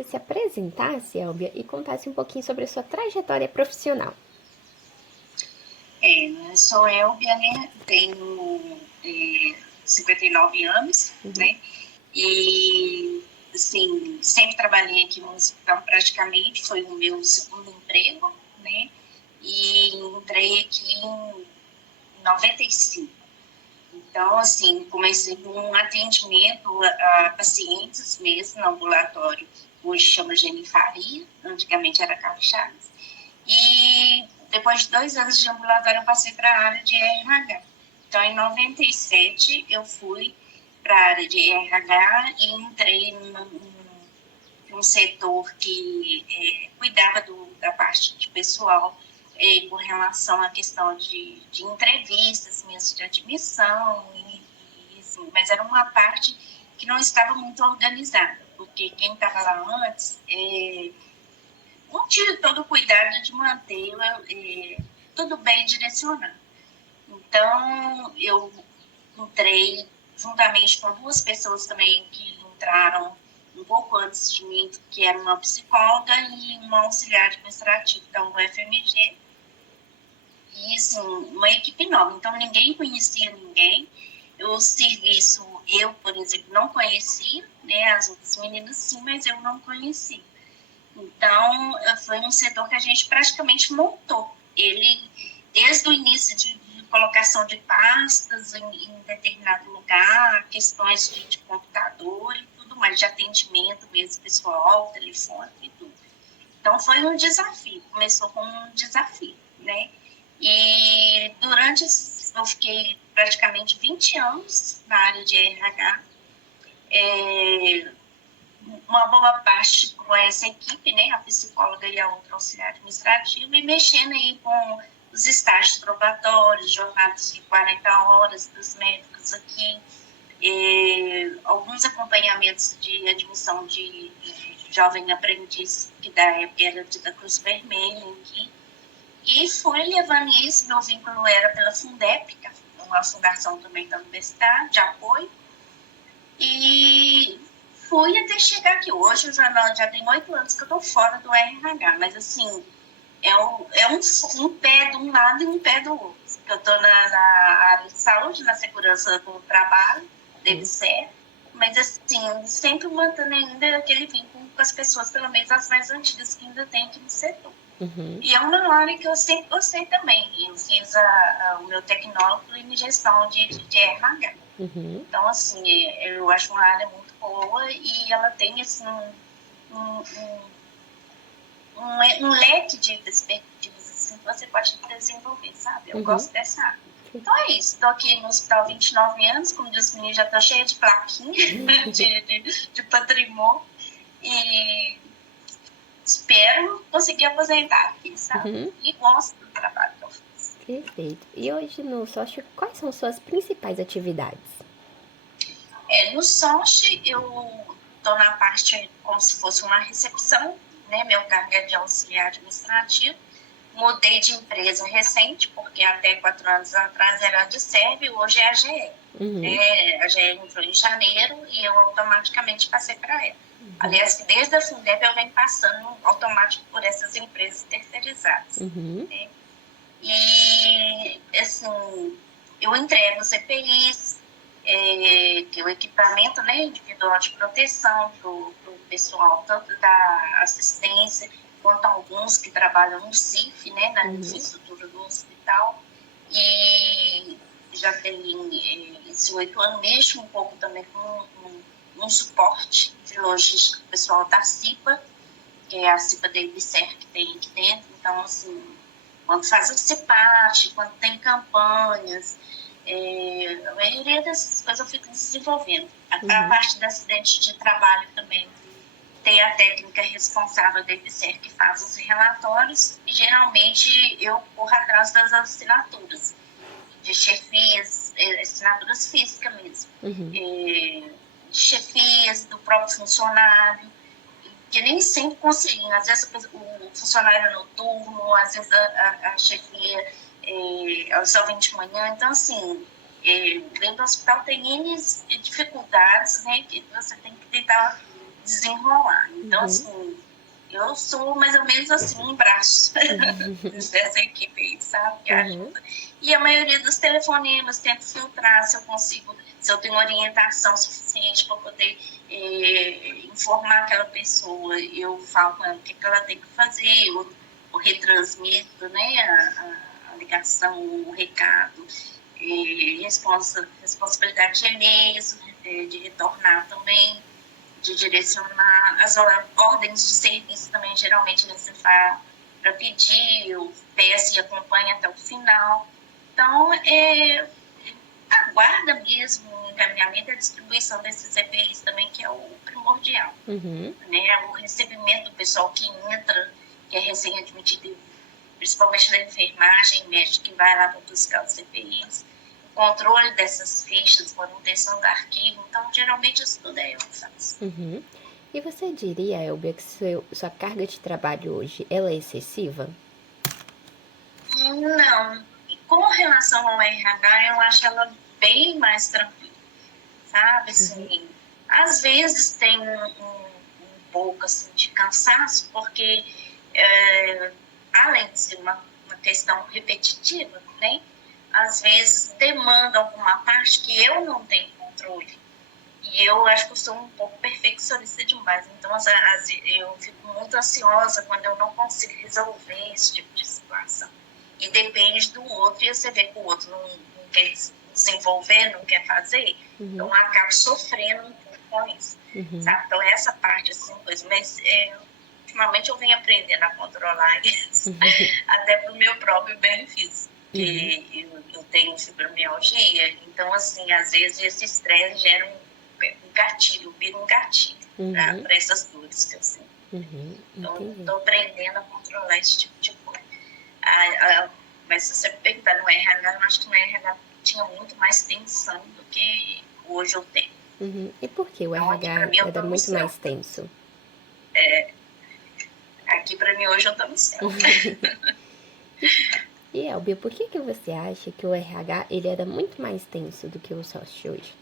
você se apresentasse, Elbia, e contasse um pouquinho sobre a sua trajetória profissional. Sou Elbia, né? Tenho 59 anos, né? E, assim, sempre trabalhei aqui no hospital praticamente, foi o meu segundo emprego, né? E entrei aqui em 95. Então, assim, comecei com um atendimento a pacientes mesmo no ambulatório, hoje chama Genifaria, antigamente era Carlos Chagas. E depois de 2 anos de ambulatório, eu passei para a área de RH. Então, em 97, eu fui para a área de RH e entrei num setor que cuidava da parte de pessoal com relação à questão de entrevistas, mesmo de admissão, assim, mas era uma parte que não estava muito organizada, porque quem estava lá antes não tive todo o cuidado de manter tudo bem direcionado. Então, eu entrei juntamente com 2 pessoas também que entraram um pouco antes de mim, que era uma psicóloga e uma auxiliar administrativa da UFMG. E, assim, uma equipe nova. Então, ninguém conhecia ninguém. O serviço, eu, por exemplo, não conhecia, né? As outras meninas sim, mas eu não conhecia. Então, foi um setor que a gente praticamente montou. Ele, desde o início de colocação de pastas em determinado lugar, questões de computador e tudo mais, de atendimento mesmo pessoal, telefone e tudo. Então, foi um desafio, começou como um desafio, né? E durante, eu fiquei praticamente 20 anos na área de RH, uma boa parte com essa equipe, né, a psicóloga e a outra auxiliar administrativa, e mexendo aí com os estágios probatórios, jornadas de 40 horas dos médicos aqui, alguns acompanhamentos de admissão de jovem aprendiz, que da época era da Cruz Vermelha aqui, e fui levando isso. Meu vínculo era pela Fundep, que é uma fundação também da universidade, de apoio, e fui até chegar aqui. Hoje eu já tem 8 anos que eu estou fora do RH, mas assim, um pé de um lado e um pé do outro. Eu estou na área de saúde, na segurança do trabalho, deve ser, mas assim, sempre mantendo ainda aquele vínculo com as pessoas, pelo menos as mais antigas que ainda tem aqui no setor. E é uma área que eu sempre gostei também. Eu fiz o meu tecnólogo em gestão de RH. Então, assim, eu acho uma área muito boa e ela tem, assim, um leque de perspectivas assim, que você pode desenvolver, sabe? Eu gosto dessa área. Então é isso, estou aqui no hospital 29 anos, como diz o menino, já estou cheia de plaquinha de patrimônio e espero conseguir aposentar aqui, sabe? E gosto do trabalho que eu faço. Perfeito. E hoje no Sócio, quais são suas principais atividades? No SOSH, eu estou na parte como se fosse uma recepção, né? Meu cargo é de auxiliar administrativo. Mudei de empresa recente, porque até 4 anos atrás era a Andiserv, hoje é a GE. A GE entrou em janeiro e eu automaticamente passei para ela. Aliás, que desde a Fundeb eu venho passando automático por essas empresas terceirizadas. Né? E, assim, eu entrego CPIs, que é o equipamento, né, individual de proteção para o pessoal, tanto da assistência quanto alguns que trabalham no CIF, né, na infraestrutura do hospital. E já tem esses 8 anos, mexo um pouco também com um suporte de logística pessoal da CIPA, que é a CIPA da IBSER que tem aqui dentro. Então, assim, quando faz o CIPAT, quando tem campanhas, a maioria dessas coisas eu fico desenvolvendo. A parte de acidente de trabalho também tem a técnica responsável da IBSER que faz os relatórios e geralmente eu corro atrás das assinaturas de chefias, assinaturas físicas mesmo, de chefias do próprio funcionário, que nem sempre conseguem. Às vezes o funcionário é noturno, às vezes a chefia só vem de manhã. Então, assim, dentro do hospital tem N dificuldades, né, que você tem que tentar desenrolar. Então, assim, eu sou mais ou menos assim, um braço dessa equipe aí, sabe? Que ajuda. E a maioria dos telefonemas tento filtrar se eu consigo, se eu tenho orientação suficiente para poder informar aquela pessoa. Eu falo com ela o que ela tem que fazer, eu retransmito, né, a ligação, o recado, responsabilidade de e-mails, de retornar também, de direcionar as ordens de serviço também, geralmente você faz para pedir, o PS e acompanha até o final. Então, aguarda mesmo o encaminhamento e a distribuição desses EPIs também, que é o primordial. Né? O recebimento do pessoal que entra, que é recém-admitido, principalmente da enfermagem, médico que vai lá para buscar os EPIs, controle dessas fichas, manutenção do arquivo. Então, geralmente, isso tudo é eu que faço. E você diria, Elbia, que sua carga de trabalho hoje, ela é excessiva? Não. Com relação ao RH, eu acho ela bem mais tranquila, sabe? Assim, às vezes tem um pouco assim, de cansaço, porque além de ser uma questão repetitiva, né? Às vezes demanda alguma parte que eu não tenho controle. E eu acho que eu sou um pouco perfeccionista demais. Então, eu fico muito ansiosa quando eu não consigo resolver esse tipo de situação. E depende do outro, e você vê que o outro não quer desenvolver, não quer fazer. Então, eu acabo sofrendo um pouco com isso. Sabe? Então, essa parte, assim, coisa. Mas, ultimamente, eu venho aprendendo a controlar isso, até para o meu próprio benefício. Porque eu tenho fibromialgia, então, assim, às vezes esse estresse gera um gatilho, vira um gatilho para essas dores que eu sinto. Então, estou aprendendo a controlar esse tipo de coisa. Mas se você perguntar no RH, eu acho que no RH tinha muito mais tensão do que hoje eu tenho. E por que o então, RH era muito mais tenso? Aqui para mim hoje eu estou no céu. E Elbia, por que você acha que o RH ele era muito mais tenso do que o sócio hoje?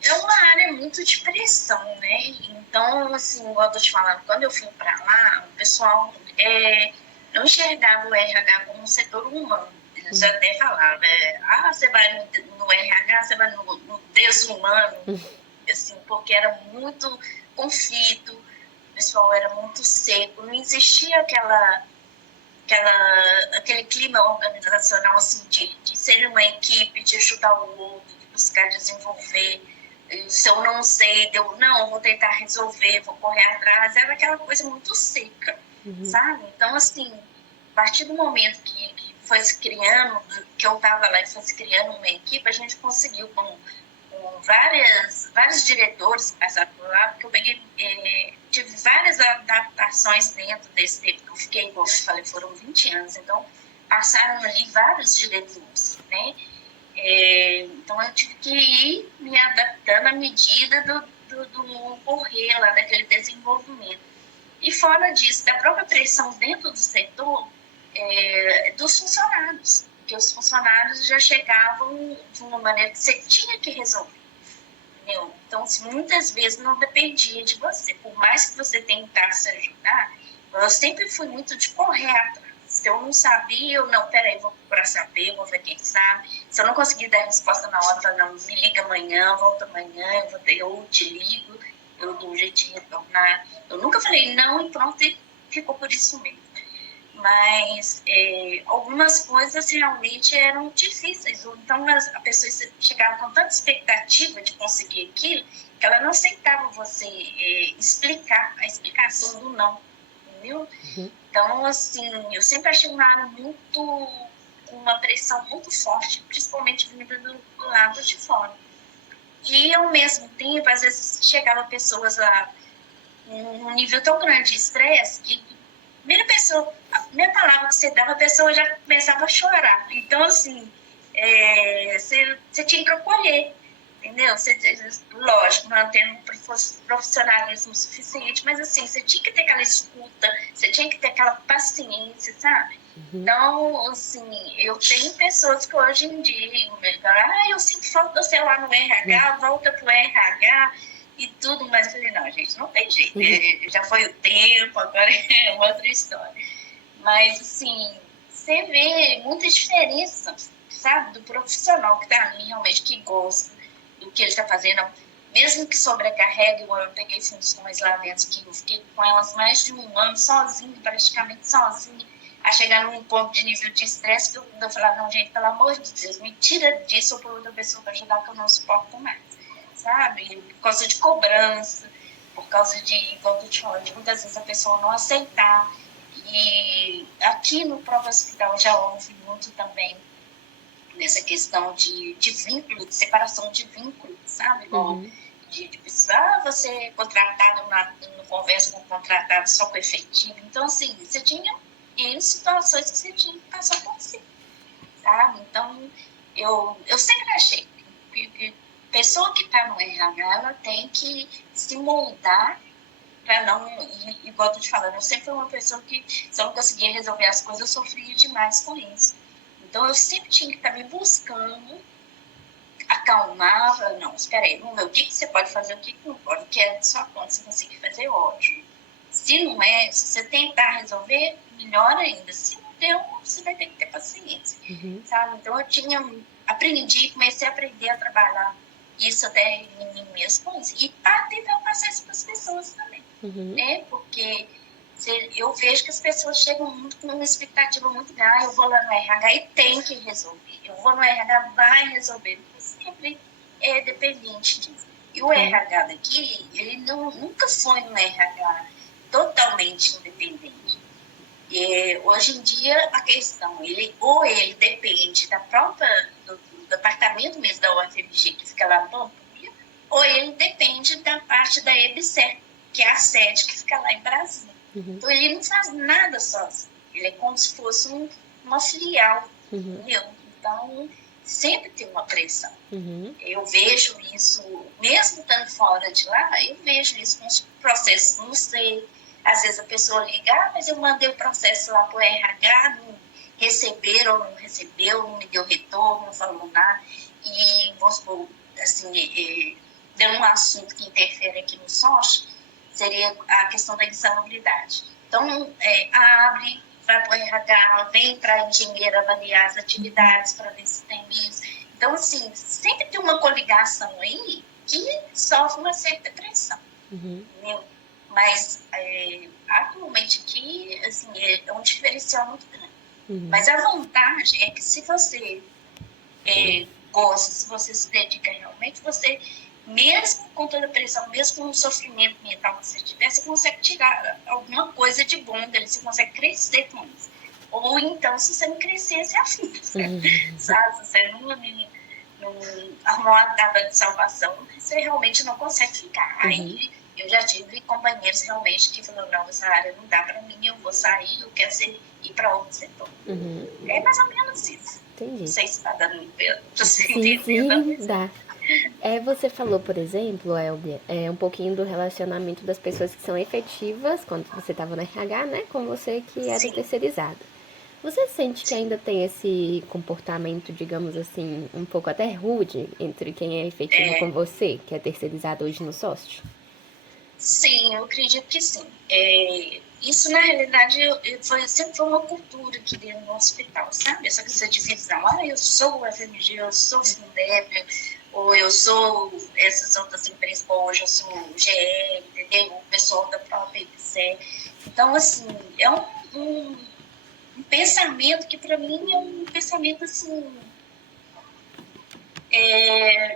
É uma área muito de pressão, né? Então, assim, igual eu tô te falando, quando eu fui para lá, o pessoal não enxergava o RH como um setor humano. Eles até falavam, você vai no RH, você vai no desumano, assim, porque era muito conflito, o pessoal era muito seco, não existia aquele clima organizacional, assim, de ser uma equipe, de ajudar o outro, de buscar desenvolver. Se eu não sei, não, vou tentar resolver, vou correr atrás. Era aquela coisa muito seca, sabe? Então, assim, a partir do momento que foi se criando, que eu estava lá e foi se criando uma equipe, a gente conseguiu, com vários diretores que passaram por lá, porque eu tive várias adaptações dentro desse tempo que eu fiquei, como eu falei, foram 20 anos, então passaram ali vários diretores, né? Então eu tive que ir me adaptando à medida do correr lá, daquele desenvolvimento. E fora disso, da própria pressão dentro do setor, dos funcionários, porque os funcionários já chegavam de uma maneira que você tinha que resolver. Entendeu? Então, muitas vezes não dependia de você. Por mais que você tentasse ajudar, eu sempre fui muito de correr atrás. Se eu não sabia, peraí, vou procurar saber, vou ver quem sabe. Se eu não conseguir dar resposta na hora, não, me liga amanhã, volta amanhã, eu te ligo, eu dou um jeito de retornar. Eu nunca falei não e pronto, e ficou por isso mesmo. Mas algumas coisas realmente eram difíceis. Então, a pessoa chegava com tanta expectativa de conseguir aquilo, que ela não aceitava você explicar a explicação do não, entendeu? Então, assim, eu sempre achei uma área uma pressão muito forte, principalmente vinda do lado de fora. E, ao mesmo tempo, às vezes chegavam pessoas lá num nível tão grande de estresse que a primeira palavra que você dava, a pessoa já começava a chorar. Então, assim, você tinha que acolher, entendeu? Lógico, mantendo um profissionalismo suficiente, mas, assim, você tinha que ter aquela escuta, você tinha que ter aquela paciência, sabe? Então, assim, eu tenho pessoas que hoje em dia eu sinto falta do seu lá no RH, volta pro RH, e tudo mais. Eu falei, não, gente, não tem jeito, já foi o tempo, agora é outra história. Mas, assim, você vê muita diferença, sabe, do profissional que está ali realmente, que gosta do que ele está fazendo, mesmo que sobrecarregue. Eu peguei funções lá dentro que eu fiquei com elas mais de um ano sozinha, praticamente sozinha, a chegar num ponto de nível de estresse que eu falava, não, gente, pelo amor de Deus, me tira disso ou por outra pessoa para ajudar, que eu não suporto mais, sabe? Por causa de cobrança, por causa de, igual eu te falando, de muitas vezes a pessoa não aceitar. E aqui no próprio hospital já houve muito também nessa questão de vínculo, de separação de vínculo, sabe? Igual de pessoa, você é contratado, não conversa com o contratado, só com o efetivo. Então, assim, você tinha situações que você tinha que passar por si, sabe? Então, eu sempre achei que pessoa que está no RH, ela tem que se moldar para não, igual eu tô te falando, eu sempre fui uma pessoa que, se eu não conseguia resolver as coisas, eu sofria demais com isso. Então, eu sempre tinha que estar me buscando, acalmava, não, espera aí, vamos ver o que você pode fazer, o que não pode, o que é de sua conta, se conseguir fazer, ótimo. Se não é, se você tentar resolver, melhor ainda. Se não deu, você vai ter que ter paciência, sabe? Então, aprendi, comecei a aprender a trabalhar isso até em mim mesmo, e para tentar passar isso para as pessoas também, né? Porque eu vejo que as pessoas chegam muito com uma expectativa muito grande. Eu vou lá no RH e tem que resolver. Eu vou no RH, vai resolver. Sempre é dependente disso. E o RH daqui, ele nunca foi um RH totalmente independente. Hoje em dia, a questão, ou ele depende do departamento mesmo da UFMG, que fica lá no Pampulha, ou ele depende da parte da EBSER, que é a sede que fica lá em Brasília. Então, ele não faz nada sozinho. Ele é como se fosse uma filial, entendeu? Então, sempre tem uma pressão. Eu vejo isso, mesmo estando fora de lá, eu vejo isso com os processos, não sei. Às vezes a pessoa liga, mas eu mandei o processo lá para o RH, não receberam ou não recebeu, não me deu retorno, não falou nada. E, vamos supor, assim, deu um assunto que interfere aqui no SOS, seria a questão da insalubridade. Então, abre, vai para o RH, vem entrar engenheiro avaliar as atividades para ver se tem isso. Então, assim, sempre tem uma coligação aí que sofre uma certa pressão, entendeu? Mas, atualmente aqui, assim, é um diferencial muito grande. Mas a vantagem é que se você gosta, se você se dedica realmente, você, mesmo com toda a pressão, mesmo com o sofrimento mental que você tiver, você consegue tirar alguma coisa de bom dele, você consegue crescer com isso. Ou então, se você não crescer, você afunda, sabe? Se você não arrumar uma tábua de salvação, você realmente não consegue ficar. Aí eu já tive companheiros realmente que falaram, não, essa área não dá para mim, eu vou sair, eu quero ir para outro setor. É mais ou menos isso. Entendi. Não sei se está dando para você Sim, entender. sim, dá. Você falou, por exemplo, Elbia, um pouquinho do relacionamento das pessoas que são efetivas, quando você estava no RH, né, com você que era terceirizado. Você sente que ainda tem esse comportamento, digamos assim, um pouco até rude entre quem é efetivo com você, que é terceirizado hoje no sócio? Sim, eu acredito que sim. Isso, na realidade, sempre foi uma cultura aqui dentro do hospital, sabe? Essa divisão. Eu sou o FMG, eu sou o Fundeb, ou eu sou essas outras empresas, hoje eu sou o GE, entendeu? O pessoal da própria IPCE. Então, assim, é um pensamento que, para mim, é um pensamento, assim,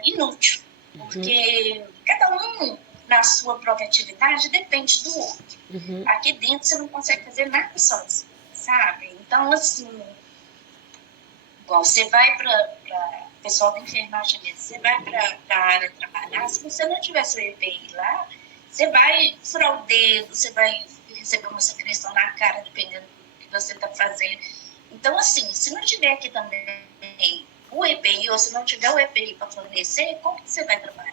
inútil. Porque cada um, na sua própria atividade, depende do outro. Aqui dentro você não consegue fazer nada sozinho, sabe? Então, assim, igual você vai para o pessoal da enfermagem mesmo, você vai para a área trabalhar, se você não tiver seu EPI lá, você vai furar o dedo, você vai receber uma secreção na cara, dependendo do que você está fazendo. Então, assim, se não tiver aqui também o EPI, ou se não tiver o EPI para fornecer, como que você vai trabalhar?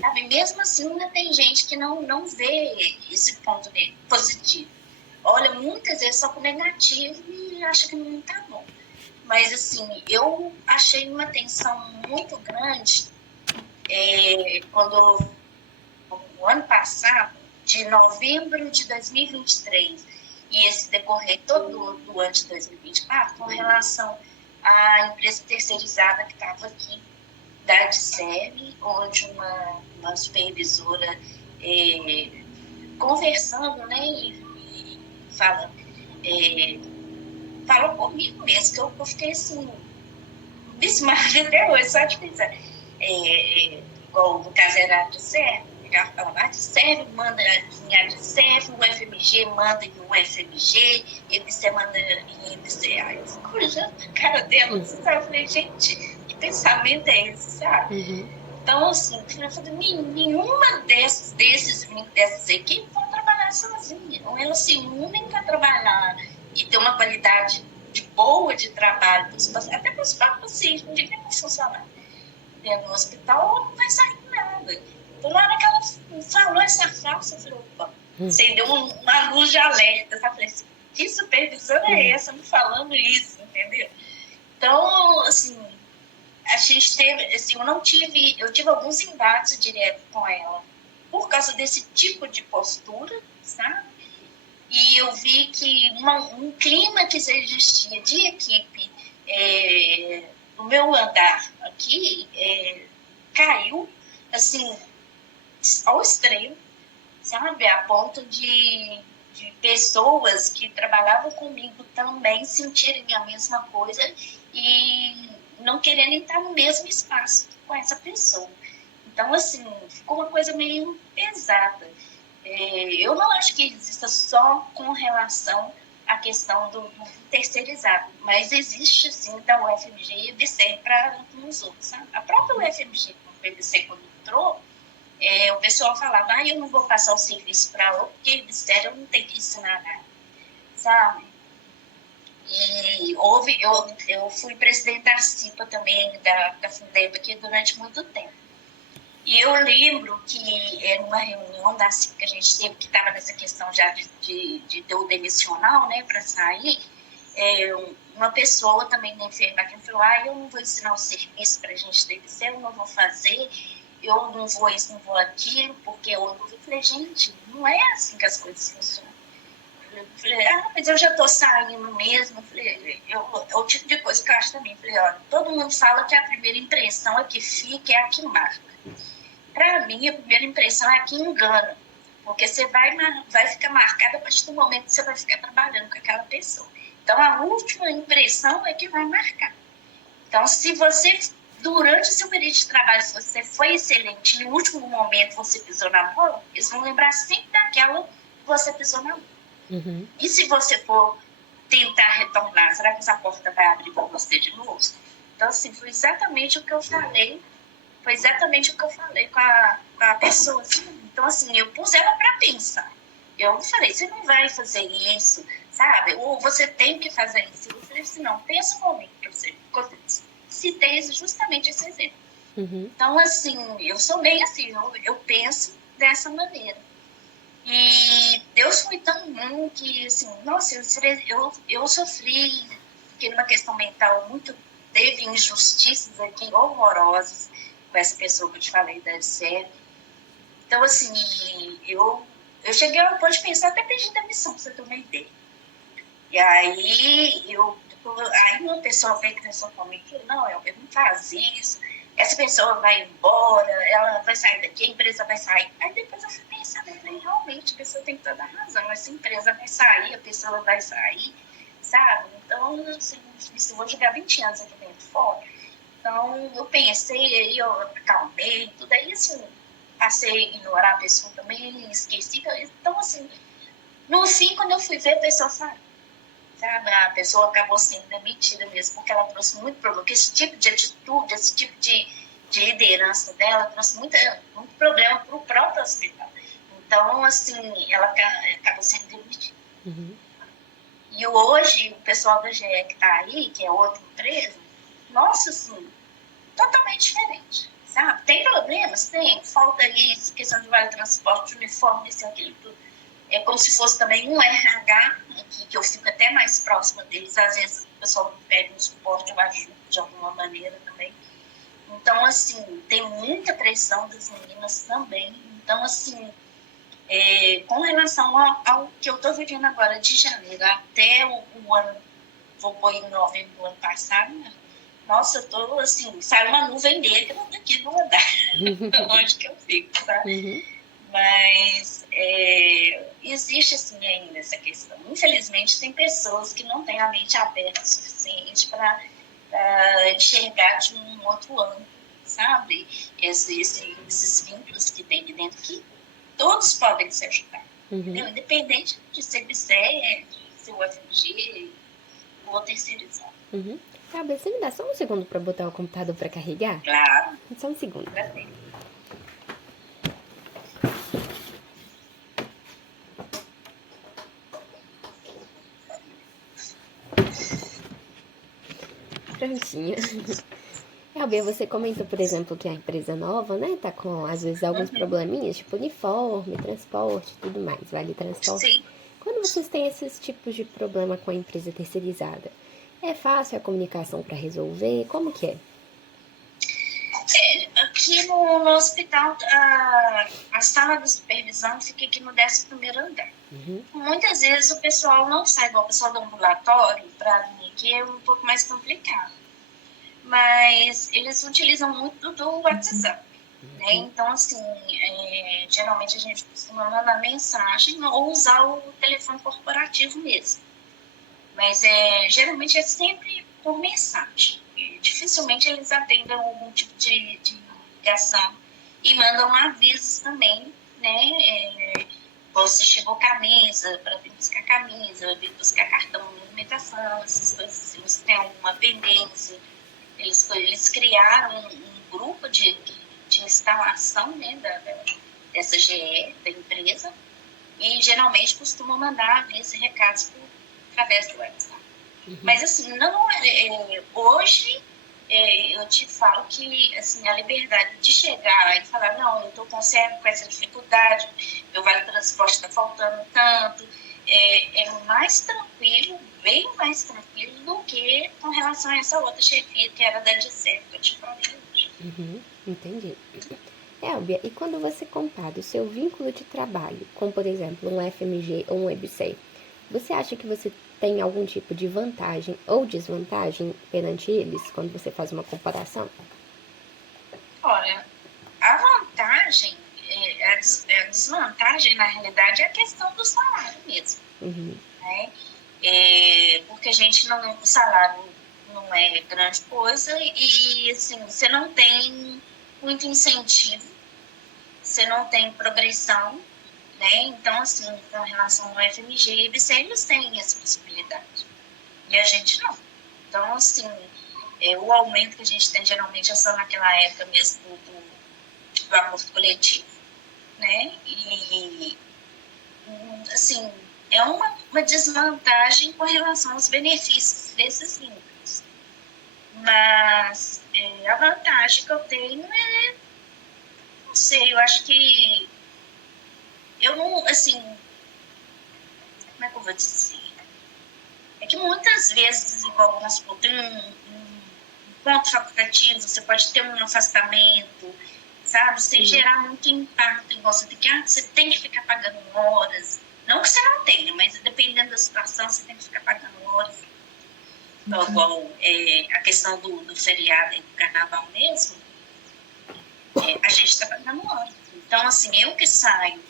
Sabe? Mesmo assim, ainda tem gente que não vê esse ponto positivo. Olha, muitas vezes só com negativo e acha que não está bom. Mas, assim, eu achei uma tensão muito grande quando o ano passado, de novembro de 2023, e esse decorrer todo do ano de 2024, com relação à empresa terceirizada que estava aqui, da DSERV, onde uma supervisora conversando, né, e falando, falou comigo mesmo, que eu fiquei assim, bismarck até hoje, só de pensar. Igual no caso era a DSERV, ela falava, a DSERV manda em a DSERV, o FMG manda em um FMG, EBC manda em EBC. Aí eu fico olhando a cara dela, sabe? Eu falei, gente, que pensamento é esse, sabe? Uhum. Então, assim, eu falei, nenhuma dessas equipes vão trabalhar sozinha. Ou elas se unem para trabalhar e ter uma qualidade boa de trabalho, até para os próprios pacientes, não diria para os funcionários dentro do hospital, não vai sair nada. Então, na hora que ela falou essa frase, eu falei, opa, acendeu uma luz de alerta, sabe? Falei assim, que supervisora é essa me falando isso, entendeu? Então, assim, a gente teve, assim, eu tive alguns embates direto com ela por causa desse tipo de postura, sabe? E eu vi que um clima que existia de equipe no meu andar aqui caiu, assim, ao extremo, sabe? A ponto de pessoas que trabalhavam comigo também sentirem a mesma coisa e não querendo estar no mesmo espaço com essa pessoa. Então, assim, ficou uma coisa meio pesada. Eu não acho que exista só com relação à questão do terceirizado, mas existe, sim, da UFMG e EBC para os outros. Sabe? A própria UFMG, o EBC, quando entrou, o pessoal falava, eu não vou passar o serviço para outro, porque eles disseram, eu não tenho que ensinar nada, sabe? E eu fui presidente da CIPA também, da Fundeb aqui durante muito tempo. E eu lembro que era uma reunião da CIPA que a gente teve, que estava nessa questão já de ter o demissional, né, para sair, uma pessoa também da enfermagem falou, eu não vou ensinar o serviço para a gente demiscer, eu não vou fazer, eu não vou isso, não vou aquilo, porque eu falei, gente, não é assim que as coisas funcionam. Eu falei, mas eu já estou saindo mesmo. Eu falei, é o tipo de coisa que eu acho também. Eu falei, olha, todo mundo fala que a primeira impressão é que fica, é a que marca. Para mim, a primeira impressão é a que engana, porque você vai ficar marcada a partir do momento que você vai ficar trabalhando com aquela pessoa. Então, a última impressão é que vai marcar. Então, se você, durante o seu período de trabalho, se você foi excelente, no último momento você pisou na bola, eles vão lembrar sempre daquela que você pisou na bola. Uhum. E se você for tentar retornar, será que essa porta vai abrir para você de novo? Então, assim, foi exatamente o que eu falei. Foi exatamente o que eu falei com a pessoa. Então, assim, eu pus ela para pensar. Eu falei, você não vai fazer isso, sabe? Ou você tem que fazer isso. Eu falei assim, não, pensa comigo para você. Citei justamente esse exemplo. Uhum. Então, assim, eu sou bem assim, eu penso dessa maneira. E Deus foi tão bom que, assim, nossa, eu sofri, porque numa questão mental teve injustiças aqui horrorosas com essa pessoa que eu te falei da série. Então, assim, eu cheguei ao ponto de pensar até pedir demissão, pra você ter uma ideia. E aí, aí uma pessoa veio conversar comigo e falou, não, eu não faz isso, essa pessoa vai embora, ela vai sair daqui, a empresa vai sair. Aí depois eu fui pensando, eu falei, realmente, a pessoa tem toda a razão, essa empresa vai sair, a pessoa vai sair, sabe? Então, assim, eu vou jogar 20 anos aqui dentro fora. Então, eu pensei, aí eu acalmei, tudo aí, assim, passei a ignorar a pessoa também, esqueci. Então, assim, no fim, quando eu fui ver, a pessoa saiu. Sabe? A pessoa acabou sendo demitida mesmo, porque ela trouxe muito problema. Porque esse tipo de atitude, esse tipo de liderança dela trouxe muito problema para o próprio hospital. Então, assim, ela acabou sendo demitida. Uhum. E hoje, o pessoal da GE que está aí, que é outra empresa, nossa, assim, totalmente diferente. Sabe? Tem problemas? Tem. Falta isso, questão de vale transporte, uniforme, isso, aquilo, tudo. É como se fosse também um RH, que eu fico até mais próxima deles. Às vezes o pessoal me pede um suporte, eu ajudo de alguma maneira também. Então, assim, tem muita pressão das meninas também. Então, assim, Com relação ao que eu estou vivendo agora, de janeiro até o ano, vou pôr em novembro do ano passado, né? Nossa, eu tô assim, sai uma nuvem negra daqui do andar, onde que eu fico, sabe? Uhum. Mas existe assim ainda essa questão. Infelizmente, tem pessoas que não têm a mente aberta o suficiente para enxergar de um outro ângulo, sabe? Esses vínculos que tem aqui dentro, que todos podem se ajudar, entendeu? Independente de ser BCE, de ser UFG ou terceirizado. Sabe, você me dá só um segundo pra botar o computador pra carregar? Claro, Só um segundo. Prontinho. Elbia, você comentou, por exemplo, que a empresa nova, né, tá com, às vezes, alguns probleminhas, tipo uniforme, transporte, tudo mais, vale transporte. sim. Quando vocês têm esses tipos de problema com a empresa terceirizada, é fácil a comunicação para resolver? Como que é? Aqui no hospital, a sala de supervisão fica aqui no 11º andar. Muitas vezes o pessoal não sai, igual o pessoal do ambulatório, para mim aqui é um pouco mais complicado. Mas eles utilizam muito do WhatsApp, né? Então, assim, geralmente a gente costuma mandar mensagem ou usar o telefone corporativo mesmo. Mas geralmente é sempre por mensagem. Dificilmente eles atendem algum tipo de ligação e mandam avisos também, né? Você chegou camisa, para vir buscar camisa, vir buscar cartão de alimentação, essas coisas. Se você tem alguma pendência, eles criaram um grupo de instalação, né, dessa GE, da empresa, e geralmente costumam mandar avisos e recados através do WhatsApp. Mas assim, não hoje eu te falo que assim, a liberdade de chegar e falar, não, eu estou com essa dificuldade, meu vale transporte está faltando tanto, é mais tranquilo, bem mais tranquilo do que com relação a essa outra chefia que era da DICEP, que eu te falei hoje. Entendi. Elbia, e quando você compara o seu vínculo de trabalho com, por exemplo, um FMG ou um EBSEI, você acha que você tem algum tipo de vantagem ou desvantagem perante eles quando você faz uma comparação? Olha, a vantagem, a desvantagem, na realidade, é a questão do salário mesmo. Né? Porque a gente não, o salário não é grande coisa e assim, você não tem muito incentivo, você não tem progressão, né? Então, assim, com relação ao FMG e IBC, eles têm essa possibilidade. E a gente não. Então, assim, o aumento que a gente tem geralmente é só naquela época mesmo do acordo coletivo, né? E, assim, é uma desvantagem com relação aos benefícios desses vínculos. Mas a vantagem que eu tenho não sei, eu acho que eu não, assim, como é que eu vou dizer? É que muitas vezes, igual vamos supor, tem um ponto facultativo, você pode ter um afastamento, sabe? Sem gerar muito impacto, igual você tem que ficar pagando horas. Não que você não tenha, mas dependendo da situação, você tem que ficar pagando horas. Então, igual a questão do feriado e do carnaval mesmo, a gente está pagando horas. Então, assim, eu que saio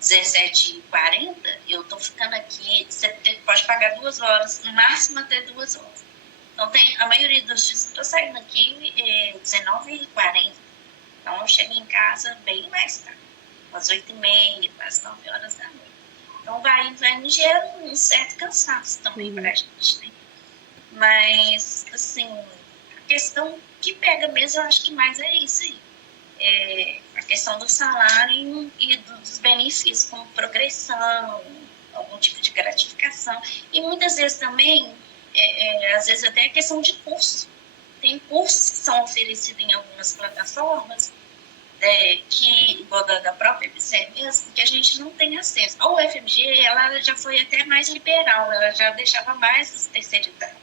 17h40, eu estou ficando aqui, você pode pagar 2 horas, no máximo até 2 horas. Então, a maioria dos dias eu estou saindo aqui 19h40. Então, eu chego em casa bem mais tarde, às 8h30, quase 9 horas da noite. Então, vai me gera um certo cansaço também para a gente, né? Mas, assim, a questão que pega mesmo, eu acho que mais é isso aí. A questão do salário e dos benefícios, como progressão, algum tipo de gratificação. E muitas vezes também, às vezes até a questão de curso. Tem cursos que são oferecidos em algumas plataformas, que, igual da própria EBSER mesmo, que a gente não tem acesso. A UFMG, ela já foi até mais liberal, ela já deixava mais os terceirizados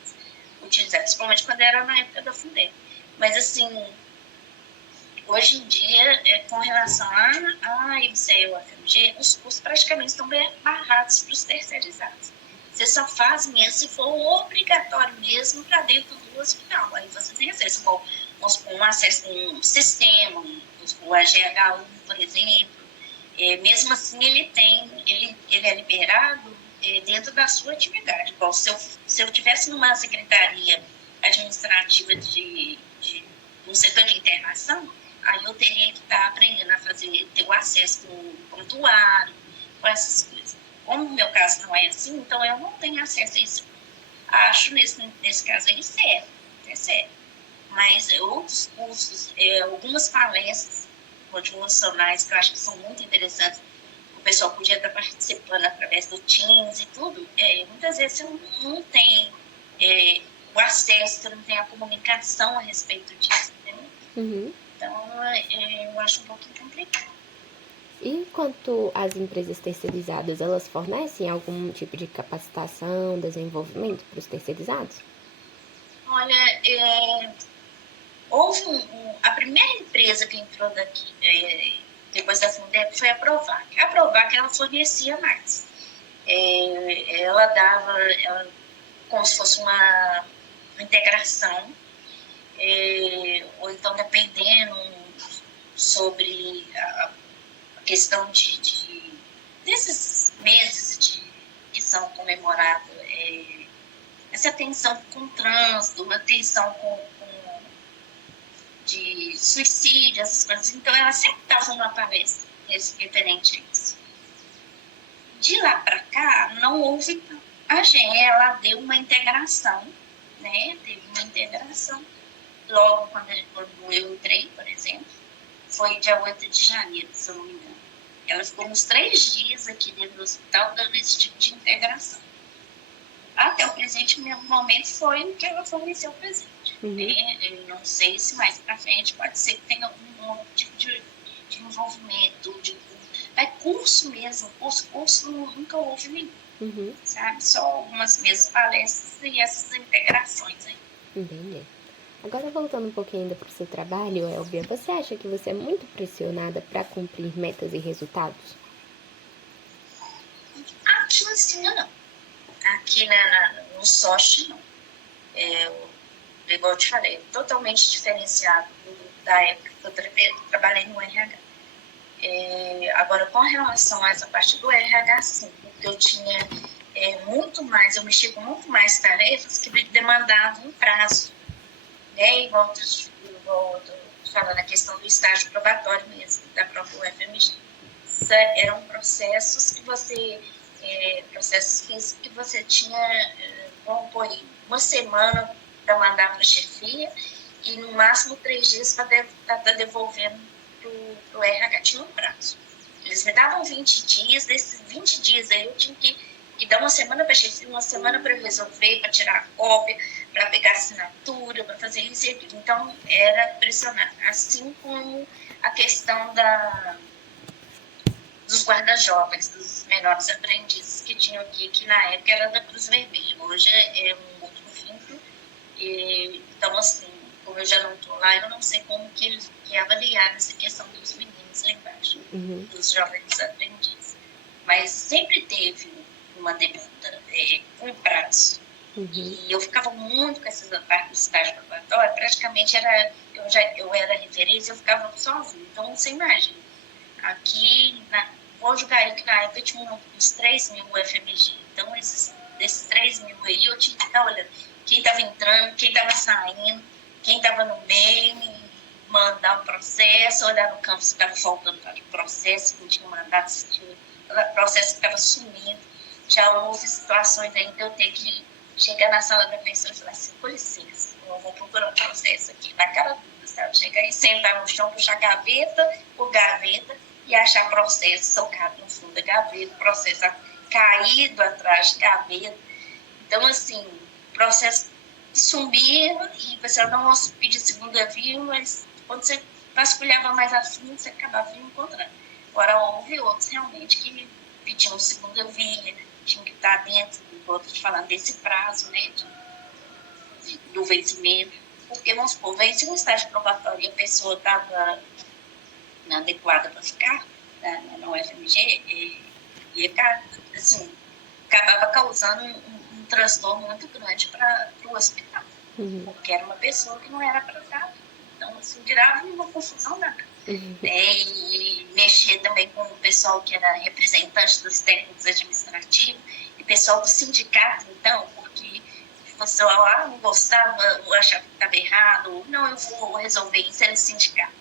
utilizar, principalmente quando era na época da Fundeb. Mas, assim, Hoje em dia, com relação a IBCE e o FMG, os custos praticamente estão bem barrados para os terceirizados. Você só faz mesmo se for obrigatório mesmo para dentro do hospital. Aí você tem acesso, um acesso a um sistema, o AGH1, por exemplo. Mesmo assim, ele é liberado dentro da sua atividade. Igual se eu tivesse numa secretaria administrativa de um setor de internação, aí eu teria que estar aprendendo a ter o acesso com prontuário, com essas coisas. Como no meu caso não é assim, então eu não tenho acesso a isso. Acho nesse caso aí certo, é certo. Mas outros cursos, algumas palestras motivacionais que eu acho que são muito interessantes, o pessoal podia estar participando através do Teams e tudo, muitas vezes você não tem o acesso, você não tem a comunicação a respeito disso, entendeu? Uhum. Então, eu acho um pouquinho complicado. E quanto às empresas terceirizadas, elas fornecem algum tipo de capacitação, desenvolvimento para os terceirizados? Olha, houve a primeira empresa que entrou daqui, depois da Fundeb, foi a Provac. A Provac, ela fornecia mais. Ela dava como se fosse uma integração, ou então dependendo sobre a questão desses meses que são comemorados, essa atenção com o trânsito, atenção de suicídio, essas coisas. Então, ela sempre estava numa palestra referente a isso. De lá para cá, não houve. A GE, ela deu uma integração, né? Teve uma integração. Logo quando eu entrei, por exemplo, foi dia 8 de janeiro, se eu não me engano. Ela ficou uns 3 dias aqui dentro do hospital dando esse tipo de integração. Até o presente momento foi o que ela forneceu o presente. Uhum. Eu não sei se mais para frente pode ser que tenha algum outro tipo de envolvimento, curso mesmo, curso nunca houve nenhum, Uhum. sabe? Só algumas mesmas palestras e essas integrações aí. Entendi. Agora, voltando um pouquinho ainda para o seu trabalho, Elvia, você acha que você é muito pressionada para cumprir metas e resultados? Aqui na Cina, não. Aqui no SOSH, não. Igual eu te falei, totalmente diferenciado da época que eu trabalhei no RH. Agora, com relação a essa parte do RH, sim, porque eu tinha muito mais, eu mexi com muito mais tarefas que demandavam um prazo, né? Igual eu tô falando a questão do estágio probatório mesmo, da própria UFMG. Eram processos que processos físicos que você tinha, vamos pôr aí, uma semana para mandar para a chefia e no máximo 3 dias para estar devolvendo para o RH. Tinha um prazo. Eles me davam 20 dias, desses 20 dias aí eu tinha que dar uma semana para a chefia, uma semana para resolver, para tirar a cópia, para pegar a assinatura, para fazer isso e aquilo. Então, era pressionado. Assim como a questão dos guarda-jovens, dos menores aprendizes que tinham aqui, que na época era da Cruz Vermelha. Hoje é um outro vínculo. Então, assim, como eu já não estou lá, eu não sei como que avaliaram essa questão dos meninos lá embaixo, dos jovens aprendizes. Mas sempre teve uma demanda com prazo. E eu ficava muito com essas partes do estágio probatório, praticamente eu era referência, eu ficava sozinha. Então, você imagina, aqui, vou julgar aí que na época tinha uns 3 mil UFMG. Então, desses 3 mil aí, eu tinha que estar olhando quem estava entrando, quem estava saindo, quem estava no meio, mandar o processo, olhar no campo se estava faltando para o processo, que tinha mandado, se tinha processo que estava sumindo. Já houve situações aí de eu ter que chegar na sala da pessoa e falar assim, com licença, eu vou procurar um processo aqui, na cara dura, sabe? Chegar e sentar no chão, puxar gaveta por gaveta e achar processo socado no fundo da gaveta, processo caído atrás de gaveta. Então, assim, processo sumia e você não pedir segunda via, mas quando você vasculhava mais a fundo, você acabava encontrando. Agora, houve outros realmente que pediam segunda via, tinham que estar dentro, outros falando desse prazo, né, do vencimento. Porque, vamos supor, vence um estágio probatório e a pessoa estava inadequada para ficar na UFMG, e assim, acabava causando um transtorno muito grande para o hospital, porque era uma pessoa que não era para estar. Então, assim, virava uma confusão danada. E mexer também com o pessoal que era representante dos técnicos administrativos e pessoal do sindicato, então, porque o pessoal não gostava, ou achava que estava errado, ou não, eu vou resolver isso, era sindicato.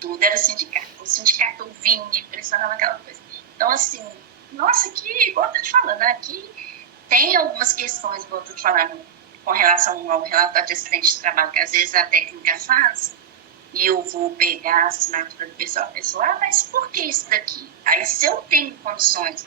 Tudo era sindicato. O sindicato vinha e pressionava aquela coisa. Então, assim, nossa, aqui, igual eu tô te falando, aqui tem algumas questões, igual eu tô te falando, com relação ao relatório de acidente de trabalho, que às vezes a técnica faz, e eu vou pegar a assinatura do pessoal, mas por que isso daqui? Aí, se eu tenho condições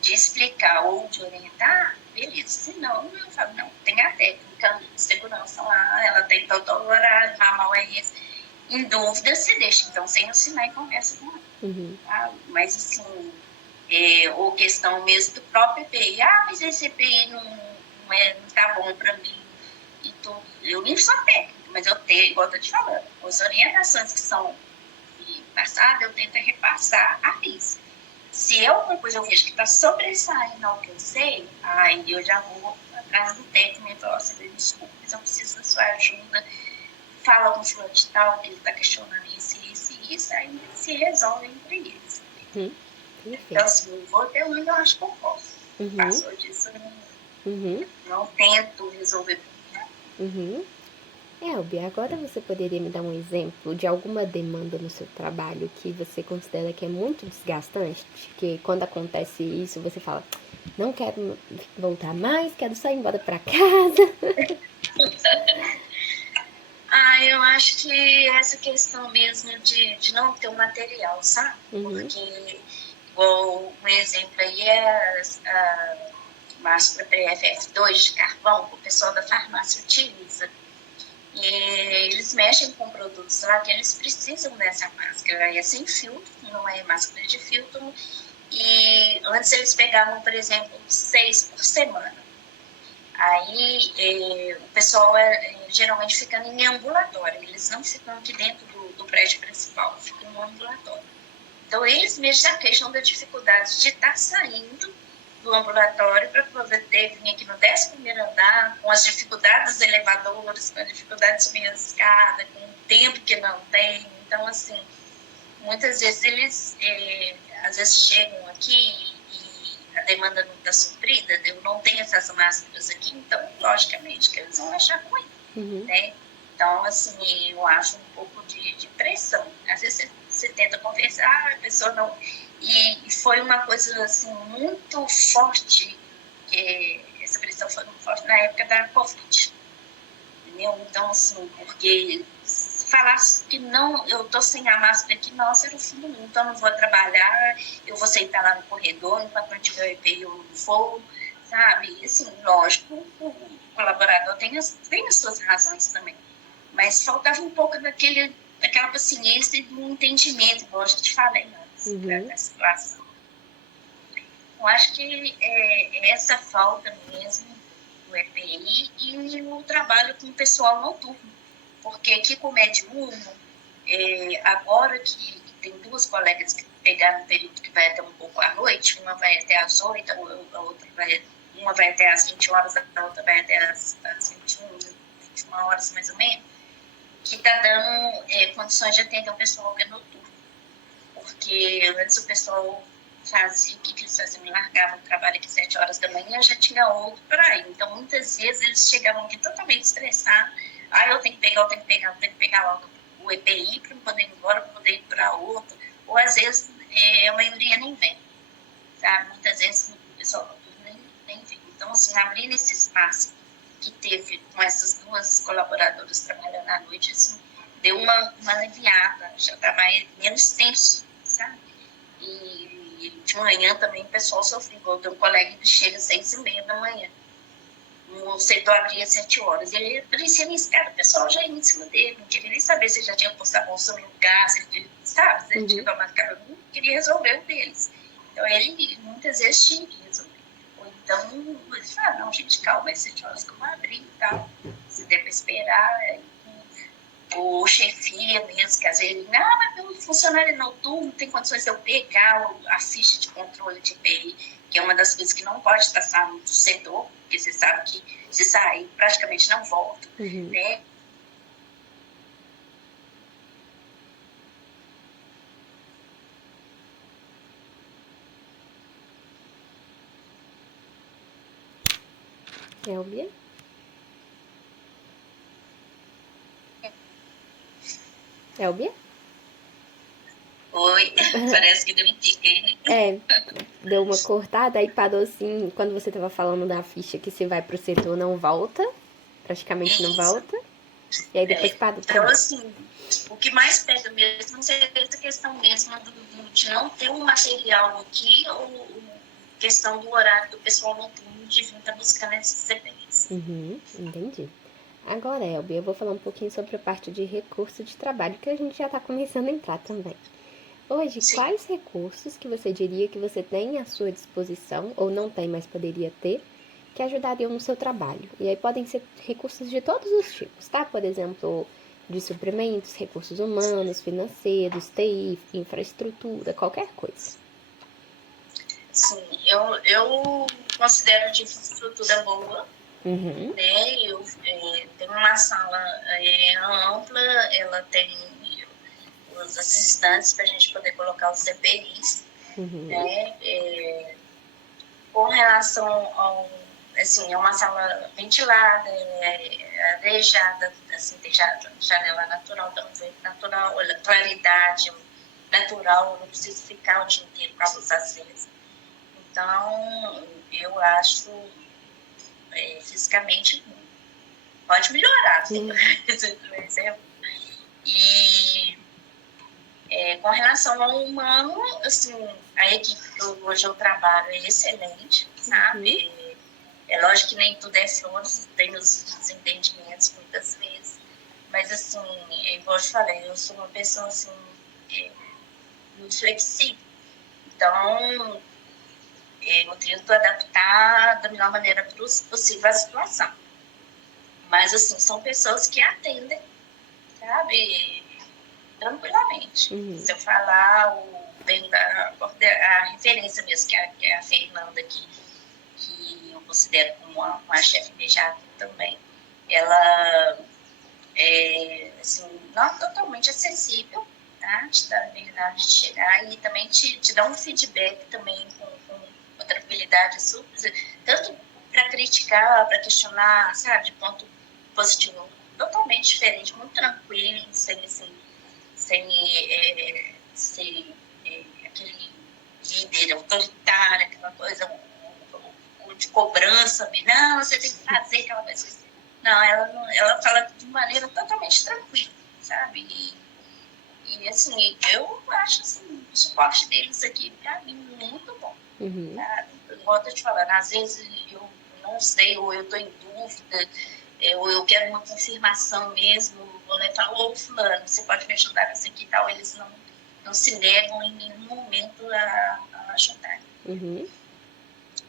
de explicar ou de orientar, beleza. Se não, eu falo, não, tem a técnica de segurança lá, ela tem todo o horário, ramal é esse. Em dúvida, se deixa, então, sem assinar e conversa com ela. Tá? Mas, assim, ou questão mesmo do próprio EPI. Mas esse EPI não tá bom para mim. E tudo. Eu nem sou técnica, mas eu tenho, igual eu tô te falando, as orientações que são passadas, eu tento repassar a risca. Se alguma coisa eu vejo que está sobressaindo ao que eu sei, aí eu já vou atrás do técnico e falo, você desculpa, mas eu preciso da sua ajuda. Fala com o fulano de tal, que ele está questionando isso, aí se resolve entre eles. Então, assim, eu vou até onde eu acho que eu posso. Passou disso, eu não tento resolver por mim. Elbi, agora você poderia me dar um exemplo de alguma demanda no seu trabalho que você considera que é muito desgastante? Que quando acontece isso, você fala, não quero voltar mais, quero só ir embora para casa. Eu acho que essa questão mesmo de não ter o material, sabe? Porque, igual um exemplo aí é a máscara PFF2 de carvão, que o pessoal da farmácia utiliza. E eles mexem com produtos lá que eles precisam dessa máscara. É sem filtro, não é máscara de filtro. E antes eles pegavam, por exemplo, 6 por semana. Aí o pessoal geralmente fica em ambulatório, eles não ficam aqui dentro do prédio principal, ficam no ambulatório. Então eles mesmos já queixam da dificuldade de estar saindo do ambulatório para poder vir aqui no 11º andar, com as dificuldades dos elevadores, com a dificuldade de subir a escada, com o tempo que não tem. Então, assim, muitas vezes eles às vezes chegam aqui e a demanda não está suprida, eu não tenho essas máscaras aqui, então, logicamente, que eles vão achar ruim, né? Então, assim, eu acho um pouco de pressão. Às vezes você tenta conversar, a pessoa não... E foi uma coisa, assim, muito forte, essa pressão foi muito forte na época da Covid, entendeu? Então, assim, porque se falasse que não, eu tô sem a máscara aqui, nossa, era o fim do mundo, então eu não vou trabalhar, eu vou sentar lá no corredor, enquanto não tiver o EPI eu não vou, sabe? E, assim, lógico, o colaborador tem as suas razões também, mas faltava um pouco daquela paciência e do entendimento, igual eu já te falei antes, da situação. Eu acho que é essa falta mesmo do EPI e o trabalho com o pessoal noturno, porque aqui com o Médio 1, agora que tem duas colegas que pegaram um período que vai até um pouco à noite, uma vai até às 8, a outra uma vai até às 20 horas, a outra vai até às 21 horas mais ou menos, que está dando condições de atender o pessoal que é noturno. Porque antes o pessoal fazia, o que eles faziam? Largavam o trabalho aqui 7 horas da manhã, já tinha outro para ir. Então, muitas vezes, eles chegavam aqui totalmente estressados. Eu tenho que pegar logo o EPI para poder ir embora, para poder ir para outro. Ou, às vezes, a maioria nem vem. Sabe? Muitas vezes, o pessoal nem vem. Então, assim, abrindo esse espaço que teve com essas duas colaboradoras trabalhando à noite, assim, deu uma aliviada, já estava menos tenso, sabe? E de manhã também o pessoal sofreu. Eu tenho um colega que chega às 6h30 da manhã. O setor abria às 7 horas. Ele aparecia na escada, o pessoal já ia em cima dele. Não queria nem saber se ele já tinha posto a mão sobre o gás, sabe? Se ele tinha tomado café. Não queria resolver o deles. Então ele muitas vezes tinha que resolver. Ou então ele fala, não, gente, calma, às 7 horas que eu vou abrir e tal. Se der para esperar, ou chefia mesmo, que às vezes, não, mas meu funcionário noturno tem condições de eu pegar a ficha de controle de EPI, que é uma das coisas que não pode estar saindo do setor, porque você sabe que se sair praticamente não volta, né? Elbia? Elbia? Oi, parece que deu um tique aí, né? É, deu uma cortada, aí parou assim, quando você tava falando da ficha que se vai pro setor não volta, praticamente não Isso. volta, e aí depois parou Então, também. assim, o que mais pega mesmo é essa questão mesmo de não ter um material aqui, ou questão do horário do pessoal noturno de vir estar buscando esses CPIs. Entendi. Agora, Elbia, eu vou falar um pouquinho sobre a parte de recurso de trabalho, que a gente já tá começando a entrar também. Hoje, Sim. quais recursos que você diria que você tem à sua disposição, ou não tem, mas poderia ter, que ajudariam no seu trabalho? E aí podem ser recursos de todos os tipos, tá? Por exemplo, de suprimentos, recursos humanos, financeiros, TI, infraestrutura, qualquer coisa. Sim, eu considero de infraestrutura boa, Uhum, né? Eu tenho uma sala ampla, ela tem as estantes para a gente poder colocar os CPIs, uhum, né? Com relação ao, assim, é uma sala ventilada, arejada, assim, tem janela natural, natural, claridade natural, não preciso ficar o dia inteiro com a luz acesa. Então, eu acho fisicamente pode melhorar, sim, por exemplo. E com relação ao humano, assim, a equipe que hoje eu trabalho é excelente, sabe? É lógico que nem tudo é flores, tem os desentendimentos muitas vezes, mas assim, igual eu te falei, eu sou uma pessoa assim, muito flexível. Então, eu tento adaptar da melhor maneira possível a situação. Mas, assim, são pessoas que atendem, sabe, tranquilamente. uhum, Se eu falar bem a referência mesmo, que é a Fernanda, que eu considero como uma chefe imediata também, ela é, assim, não totalmente acessível, tá? Te dá a habilidade de chegar e também te dá um feedback também com tranquilidade, tanto para criticar, para questionar, sabe, de ponto positivo, totalmente diferente, muito tranquilo, sem ser aquele líder autoritário, aquela coisa de cobrança, não, você tem que fazer aquela coisa. Não, ela fala de maneira totalmente tranquila, sabe? E assim, eu acho assim, o suporte deles aqui, para mim, muito bom. uhum, Tá? Igual eu tô te falando, às vezes eu não sei, ou eu estou em dúvida, ou eu quero uma confirmação mesmo, vou lá e falo, ô fulano, você pode me ajudar com isso aqui e tal, eles não se negam em nenhum momento a ajudar. uhum,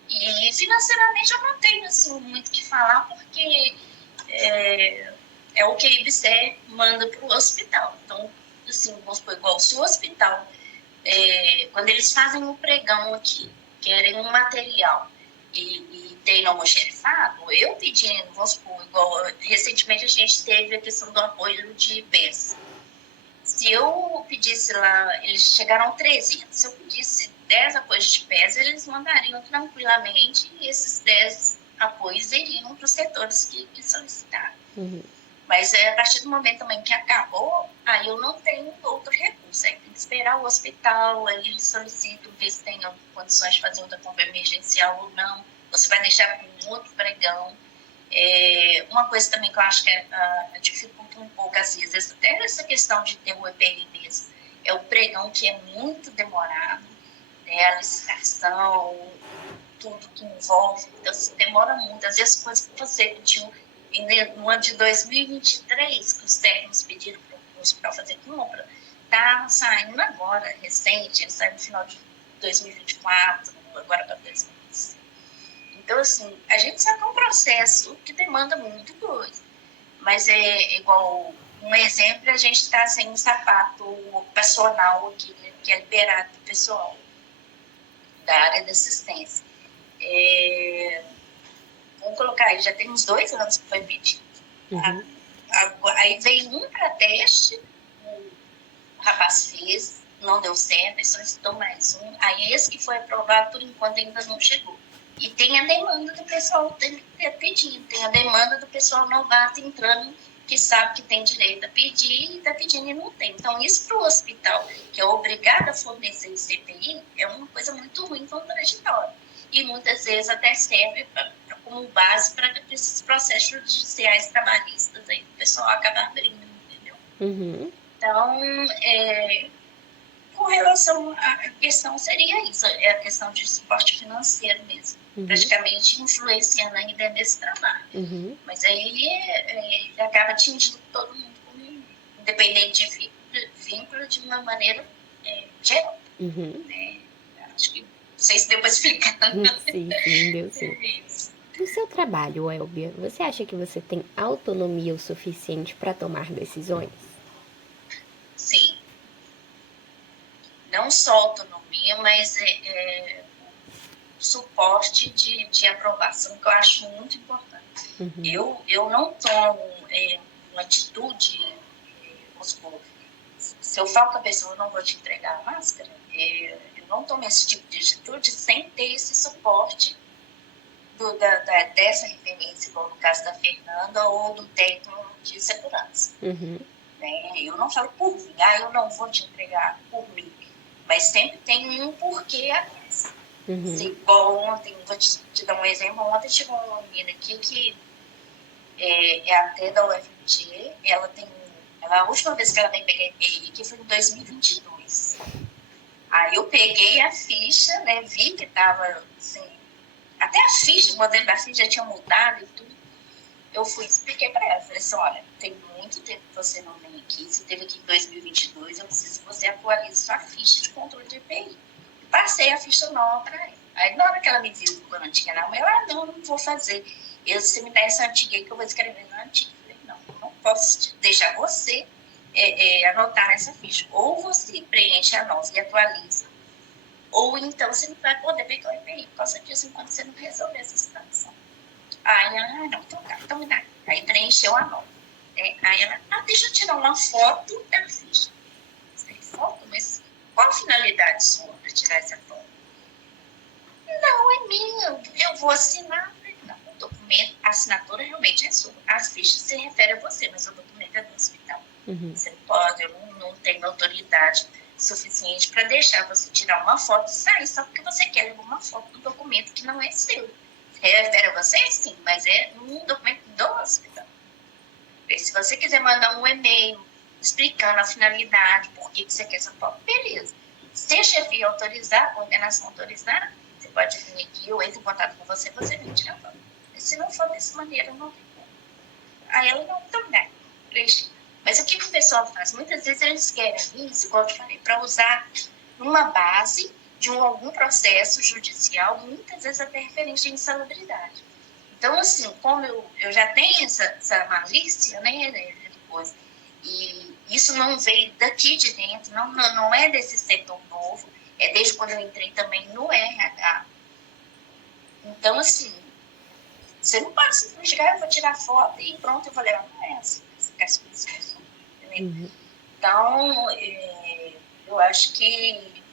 E financeiramente eu não tenho assim, muito o que falar, porque é o que a IBSE manda para o hospital. Então, assim, vamos supor, igual se o hospital, quando eles fazem um pregão aqui, querem um material e tem almoxerifado, eu pedindo, vamos supor, igual recentemente a gente teve a questão do apoio de PES. Se eu pedisse lá, eles chegaram a 300, se eu pedisse 10 apoios de PES, eles mandariam tranquilamente e esses 10 apoios iriam para os setores que solicitaram. uhum. Mas a partir do momento também que acabou, aí eu não tenho outro recurso. Aí tem que esperar o hospital, aí eles solicitam ver se tem condições de fazer outra compra emergencial ou não. Você vai deixar para um outro pregão. Uma coisa também que eu acho que dificulta um pouco, às vezes, até essa questão de ter o EPI mesmo, é o pregão que é muito demorado, né? A licitação, tudo que envolve, então se demora muito. Às vezes, coisas que você pediu no ano de 2023, que os técnicos pediram para o hospital fazer compra, está saindo agora, recente, ele sai no final de 2024, agora para 2025. Então, assim, a gente sabe que é um processo que demanda muito coisa, mas é igual um exemplo, a gente está sem um sapato ocupacional aqui, né, que é liberado do pessoal da área da assistência. Vamos colocar aí, já tem uns 2 anos que foi pedido. Uhum. Aí veio um para teste, o rapaz fez, não deu certo, aí solicitou mais um. Aí esse que foi aprovado, por enquanto, ainda não chegou. E tem a demanda do pessoal pedindo, tem a demanda do pessoal novato entrando, que sabe que tem direito a pedir e está pedindo e não tem. Então, isso para o hospital, que é obrigado a fornecer CPI, é uma coisa muito ruim, contraditória. E muitas vezes até serve como base para esses processos judiciais trabalhistas aí, o pessoal acaba abrindo, entendeu? Uhum. Então, com relação à questão, seria isso, é a questão de suporte financeiro mesmo, praticamente influenciando ainda nesse trabalho. Mas aí acaba atingindo todo mundo, independente de vínculo, de uma maneira geral. Né? Acho que não sei se deu para explicar. Sim, deu sim. No seu trabalho, Elbia, você acha que você tem autonomia o suficiente para tomar decisões? Sim. Não só autonomia, mas suporte de aprovação, que eu acho muito importante. Eu não tomo uma atitude, se eu falo com a pessoa, eu não vou te entregar a máscara, eu não tomo esse tipo de atitude sem ter esse suporte dessa referência, igual no caso da Fernanda, ou do técnico de segurança. Né? Eu não falo por mim, eu não vou te entregar por mim, mas sempre tem um porquê atrás. Igual ontem, vou te dar um exemplo, ontem chegou uma menina aqui que é até da UFMG, a última vez que ela veio pegar EPI, que foi em 2022. Aí eu peguei a ficha, né, vi que estava assim, até a ficha, o modelo da ficha já tinha mudado e tudo. Eu fui e expliquei para ela, falei assim, olha, tem muito tempo que você não vem aqui, você esteve aqui em 2022, eu preciso que você atualize sua ficha de controle de EPI. E passei a ficha nova para ela. Aí na hora que ela me viu com a antiga na mão, ela, não vou fazer. Você me dá essa antiga aí que eu vou escrever na antiga. Eu falei, não, eu não posso deixar você anotar nessa ficha. Ou você preenche a nova e atualiza, ou então você não vai poder pegar o EPI por causa disso enquanto você não resolver essa situação. Aí ela, não, então tá, então me dá. Aí preencheu a nota. Aí ela, deixa eu tirar uma foto da ficha. Falei, foto? Mas qual a finalidade sua para tirar essa foto? Não, é minha, eu vou assinar. Não, o documento, a assinatura realmente é sua. As fichas se referem a você, mas o documento é do hospital. Você não pode, eu não tenho autoridade suficiente para deixar você tirar uma foto e sair só porque você quer levar uma foto do documento que não é seu. Refere a você, sim, mas é um documento do hospital. E se você quiser mandar um e-mail explicando a finalidade, por que você quer essa foto, beleza. Se a chefia autorizar, a coordenação autorizar, você pode vir aqui, eu entro em contato com você, você vem tirar foto. Se não for dessa maneira, não tem como. Aí ela não também. Mas o que o pessoal faz? Muitas vezes eles querem isso, igual eu te falei, para usar uma base de algum processo judicial, muitas vezes até referente à insalubridade. Então, assim, como eu já tenho essa malícia, né, depois, e isso não veio daqui de dentro, não é desse setor novo, é desde quando eu entrei também no RH. Então, assim, você não pode simplesmente chegar, eu vou tirar foto e pronto, eu vou levar. Não é assim que as coisas funcionam, entendeu? Então, eu acho que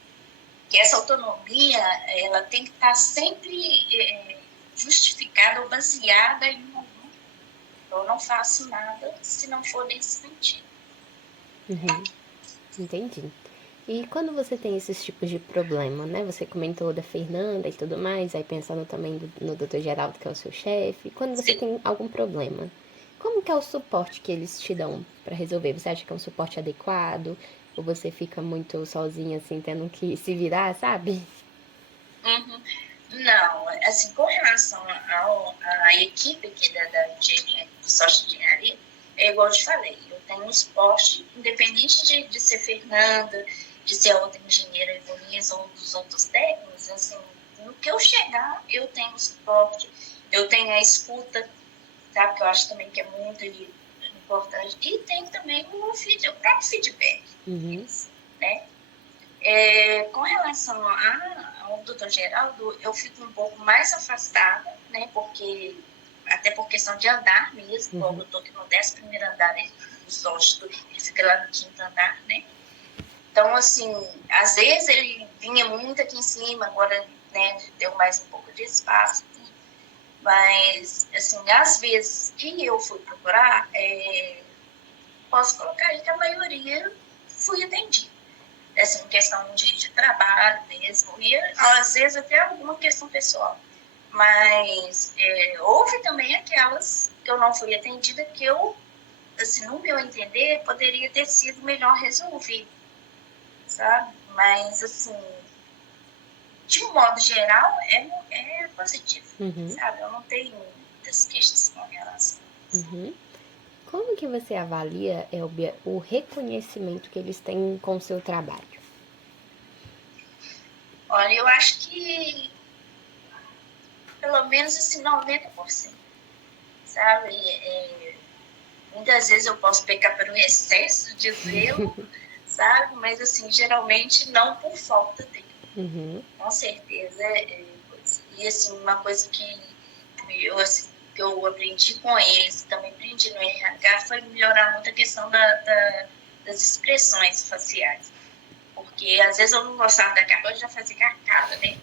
essa autonomia, ela tem que estar sempre justificada ou baseada em um. Eu não faço nada se não for nesse sentido. Entendi. E quando você tem esses tipos de problema, né? Você comentou da Fernanda e tudo mais, aí pensando também no Dr. Geraldo, que é o seu chefe. Quando você tem algum problema, como que é o suporte que eles te dão para resolver? Você acha que é um suporte adequado? Ou você fica muito sozinha, assim, tendo que se virar, sabe? Não, assim, com relação à equipe aqui da engenharia, do software de engenharia, é igual eu te falei, eu tenho um suporte, independente de ser Fernanda, de ser a outra engenheira Evonisa ou dos outros técnicos, assim, no que eu chegar, eu tenho suporte, eu tenho a escuta, sabe, que eu acho também que é muito importante. E tem também o próprio feedback, Uhum. né? Com relação ao doutor Geraldo, eu fico um pouco mais afastada, né? Até por questão de andar mesmo, igual o doutor que no 11º andar, ele fica lá no 5º andar, né? Então, assim, às vezes ele vinha muito aqui em cima, agora, né, deu mais um pouco de espaço. Mas, assim, às vezes que eu fui procurar, posso colocar aí que a maioria fui atendida. Assim, questão de trabalho mesmo, e às vezes até alguma questão pessoal. Mas houve também aquelas que eu não fui atendida que eu, assim, no meu entender, poderia ter sido melhor resolvido, sabe? Mas, assim, de um modo geral, é positivo, sabe? Eu não tenho muitas queixas com relação a isso. Como que você avalia, Elbia, o reconhecimento que eles têm com o seu trabalho? Olha, eu acho que pelo menos assim, 90%, sabe? Muitas vezes eu posso pecar pelo excesso de zelo, sabe? Mas, assim, geralmente não por falta dele. Com certeza. E, assim, uma coisa que eu aprendi com eles, também aprendi no RH, foi melhorar muito a questão das expressões faciais. Porque, às vezes, eu não gostava da cara, eu já fazia carcada, né?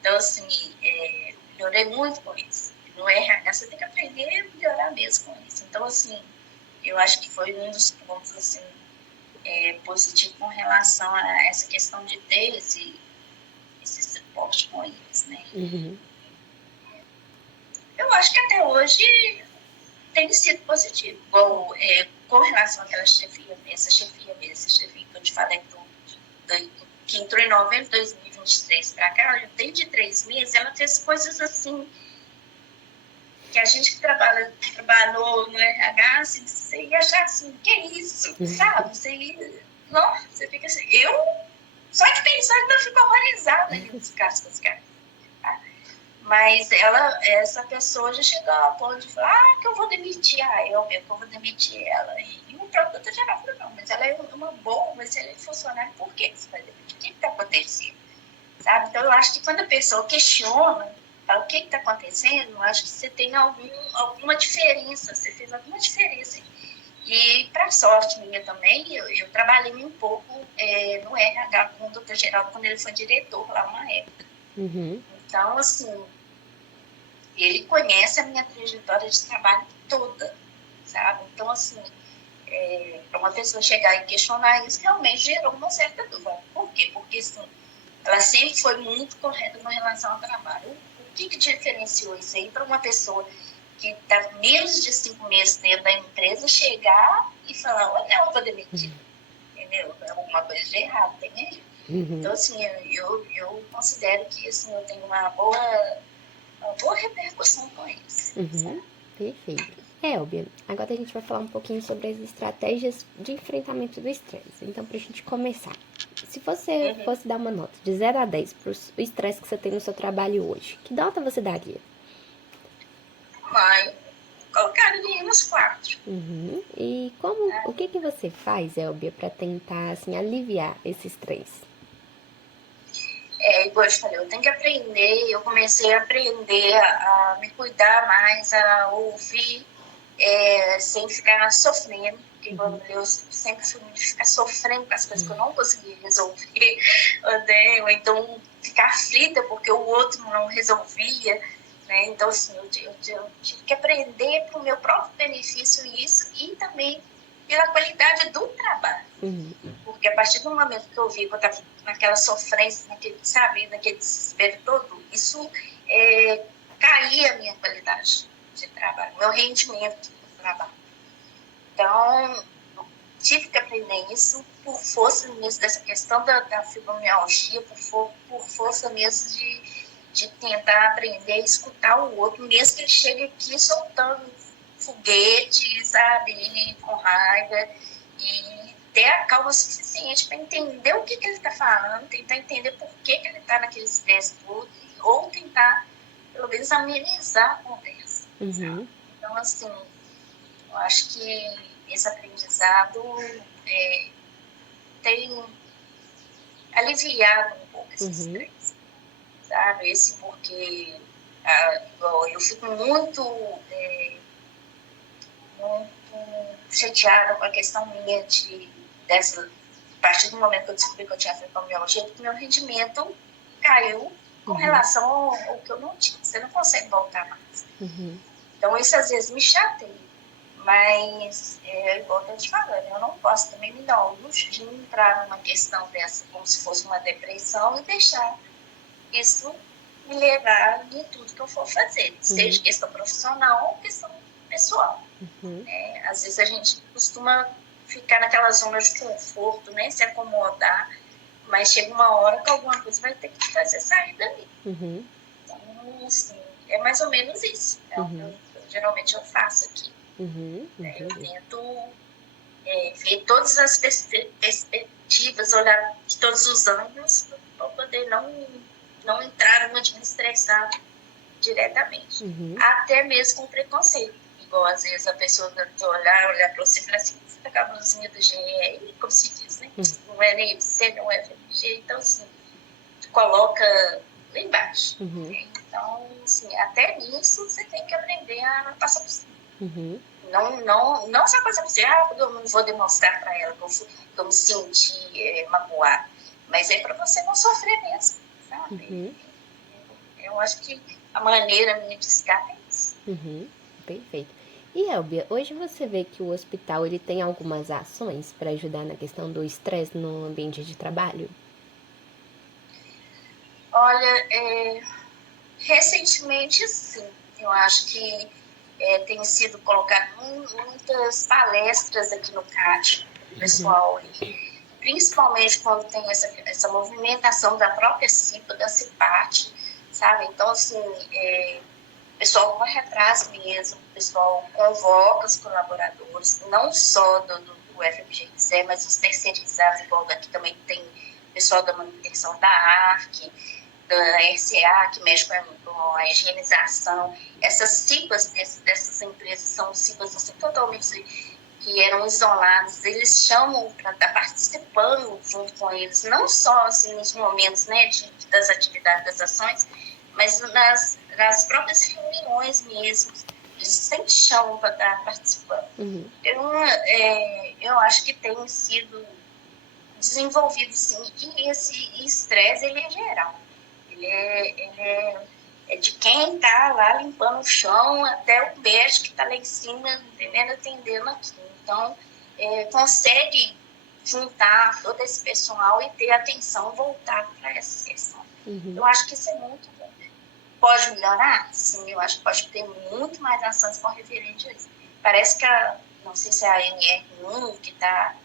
Então, assim, melhorei muito com isso. No RH, você tem que aprender a melhorar mesmo com isso. Então, assim, eu acho que foi um dos pontos, assim, positivo com relação a essa questão de ter esse suporte com eles, né? Eu acho que até hoje tem sido positivo. Bom, com relação àquela chefia que eu te falei que entrou em novembro de 2023 para cá, olha, desde 3 meses, ela fez coisas assim que a gente que trabalhou no RH, assim, você ia achar assim, que é isso, sabe? Você fica assim, eu só de pensar ainda fico horrorizada ali nos casos das caras. Tá? Mas essa pessoa já chegou ao ponto de falar, que eu vou demitir que eu vou demitir ela. E o próprio doutor geral falou, não, mas ela é uma boa, excelente funcionária, por que você vai demitir? O que está acontecendo? Sabe? Então, eu acho que quando a pessoa questiona, fala, o que está acontecendo, eu acho que você tem alguma diferença, você fez alguma diferença. E, para sorte minha também, eu trabalhei um pouco no RH com o doutor Geraldo, quando ele foi diretor lá uma época. Então, assim, ele conhece a minha trajetória de trabalho toda, sabe? Então, assim, para uma pessoa chegar e questionar isso, realmente gerou uma certa dúvida. Por quê? Porque, assim, ela sempre foi muito correta com relação ao trabalho. O que diferenciou isso aí para uma pessoa que está menos de 5 meses dentro da empresa chegar e falar, olha, eu vou demitir, entendeu? É alguma coisa de errado, tem aí. Então, assim, eu considero que, assim, eu tenho uma boa repercussão com isso. Perfeito. Elbia, agora a gente vai falar um pouquinho sobre as estratégias de enfrentamento do estresse. Então, pra gente começar, se você fosse dar uma nota de 0 a 10 pro estresse que você tem no seu trabalho hoje, que nota você daria? Mas colocaria uns 4. E o que você faz, Elbia, pra tentar, assim, aliviar esse estresse? Igual eu te falei, eu tenho que aprender, eu comecei a aprender a me cuidar mais, a ouvir, sem ficar sofrendo, porque eu sempre fui de ficar sofrendo com as coisas que eu não conseguia resolver, ou então ficar aflita porque o outro não resolvia, né? Então, assim, eu tive que aprender para o meu próprio benefício isso e também pela qualidade do trabalho. Porque a partir do momento que eu vi que eu estava naquela sofrência, naquele desespero todo, isso caía a minha qualidade de trabalho, meu rendimento do trabalho. Então, tive que aprender isso por força mesmo dessa questão da fibromialgia, por força mesmo de tentar aprender a escutar o outro, mesmo que ele chegue aqui soltando foguete, sabe, e com raiva, e ter a calma suficiente para entender o que ele está falando, tentar entender por que ele está naquele estresse todo, ou tentar, pelo menos, amenizar a conversa. Então, assim, Eu acho que esse aprendizado tem aliviado um pouco esse estresse, sabe? Esse porque eu fico muito chateada com a questão minha a partir do momento que eu descobri que eu tinha fibromialgia, que meu rendimento caiu com relação ao que eu não tinha. Você não consegue voltar mais. Então, isso às vezes me chateia. Mas, igual eu estou te falando, eu não posso também me dar o luxo de entrar numa questão dessa como se fosse uma depressão e deixar isso me levar em tudo que eu for fazer, seja questão profissional ou questão pessoal. Às vezes a gente costuma ficar naquela zona de conforto, né, se acomodar, mas chega uma hora que alguma coisa vai ter que te fazer sair dali. Então, assim, é mais ou menos isso. Geralmente eu faço aqui. Eu tento ver todas as perspectivas, olhar de todos os ângulos para poder não entrar numa de me estressar diretamente. Até mesmo com preconceito. Igual às vezes a pessoa olhar para você e falar assim, você tá com a blusinha do GE, como se diz, né? Não é nem você, não é FMG, então assim, coloca lá embaixo. Então, assim, até nisso você tem que aprender a passar por cima. Não só passar por cima, porque eu não vou demonstrar para ela que eu me senti magoada, mas é para você não sofrer mesmo, sabe? Eu acho que a maneira minha de escape é isso. Perfeito. E Elbia, hoje você vê que o hospital ele tem algumas ações para ajudar na questão do estresse no ambiente de trabalho? Olha, recentemente sim, eu acho que tem sido colocado muitas palestras aqui no CAT, pessoal, e principalmente quando tem essa movimentação da própria CIPA, da CIPAT, sabe? Então, assim, o pessoal corre atrás mesmo, o pessoal convoca os colaboradores, não só do FMGC, mas os terceirizados, igual daqui também tem o pessoal da manutenção da ARC, da RCA, que mexe com a higienização. Essas CIPAs dessas empresas são CIPAs assim, totalmente que eram isolados, eles chamam para estar participando junto com eles, não só assim, nos momentos, né, das atividades, das ações, mas nas próprias reuniões mesmo. Eles sempre chamam para estar participando. Eu acho que tem sido desenvolvido, sim, e esse estresse, ele é geral. Ele é de quem está lá limpando o chão até o médico que está lá em cima, entendendo, atendendo aqui. Então, consegue juntar todo esse pessoal e ter atenção voltada para essa questão. Eu acho que isso é muito bom. Pode melhorar? Sim, eu acho que pode ter muito mais ações com referente a isso. Parece que não sei se é a NR1 que está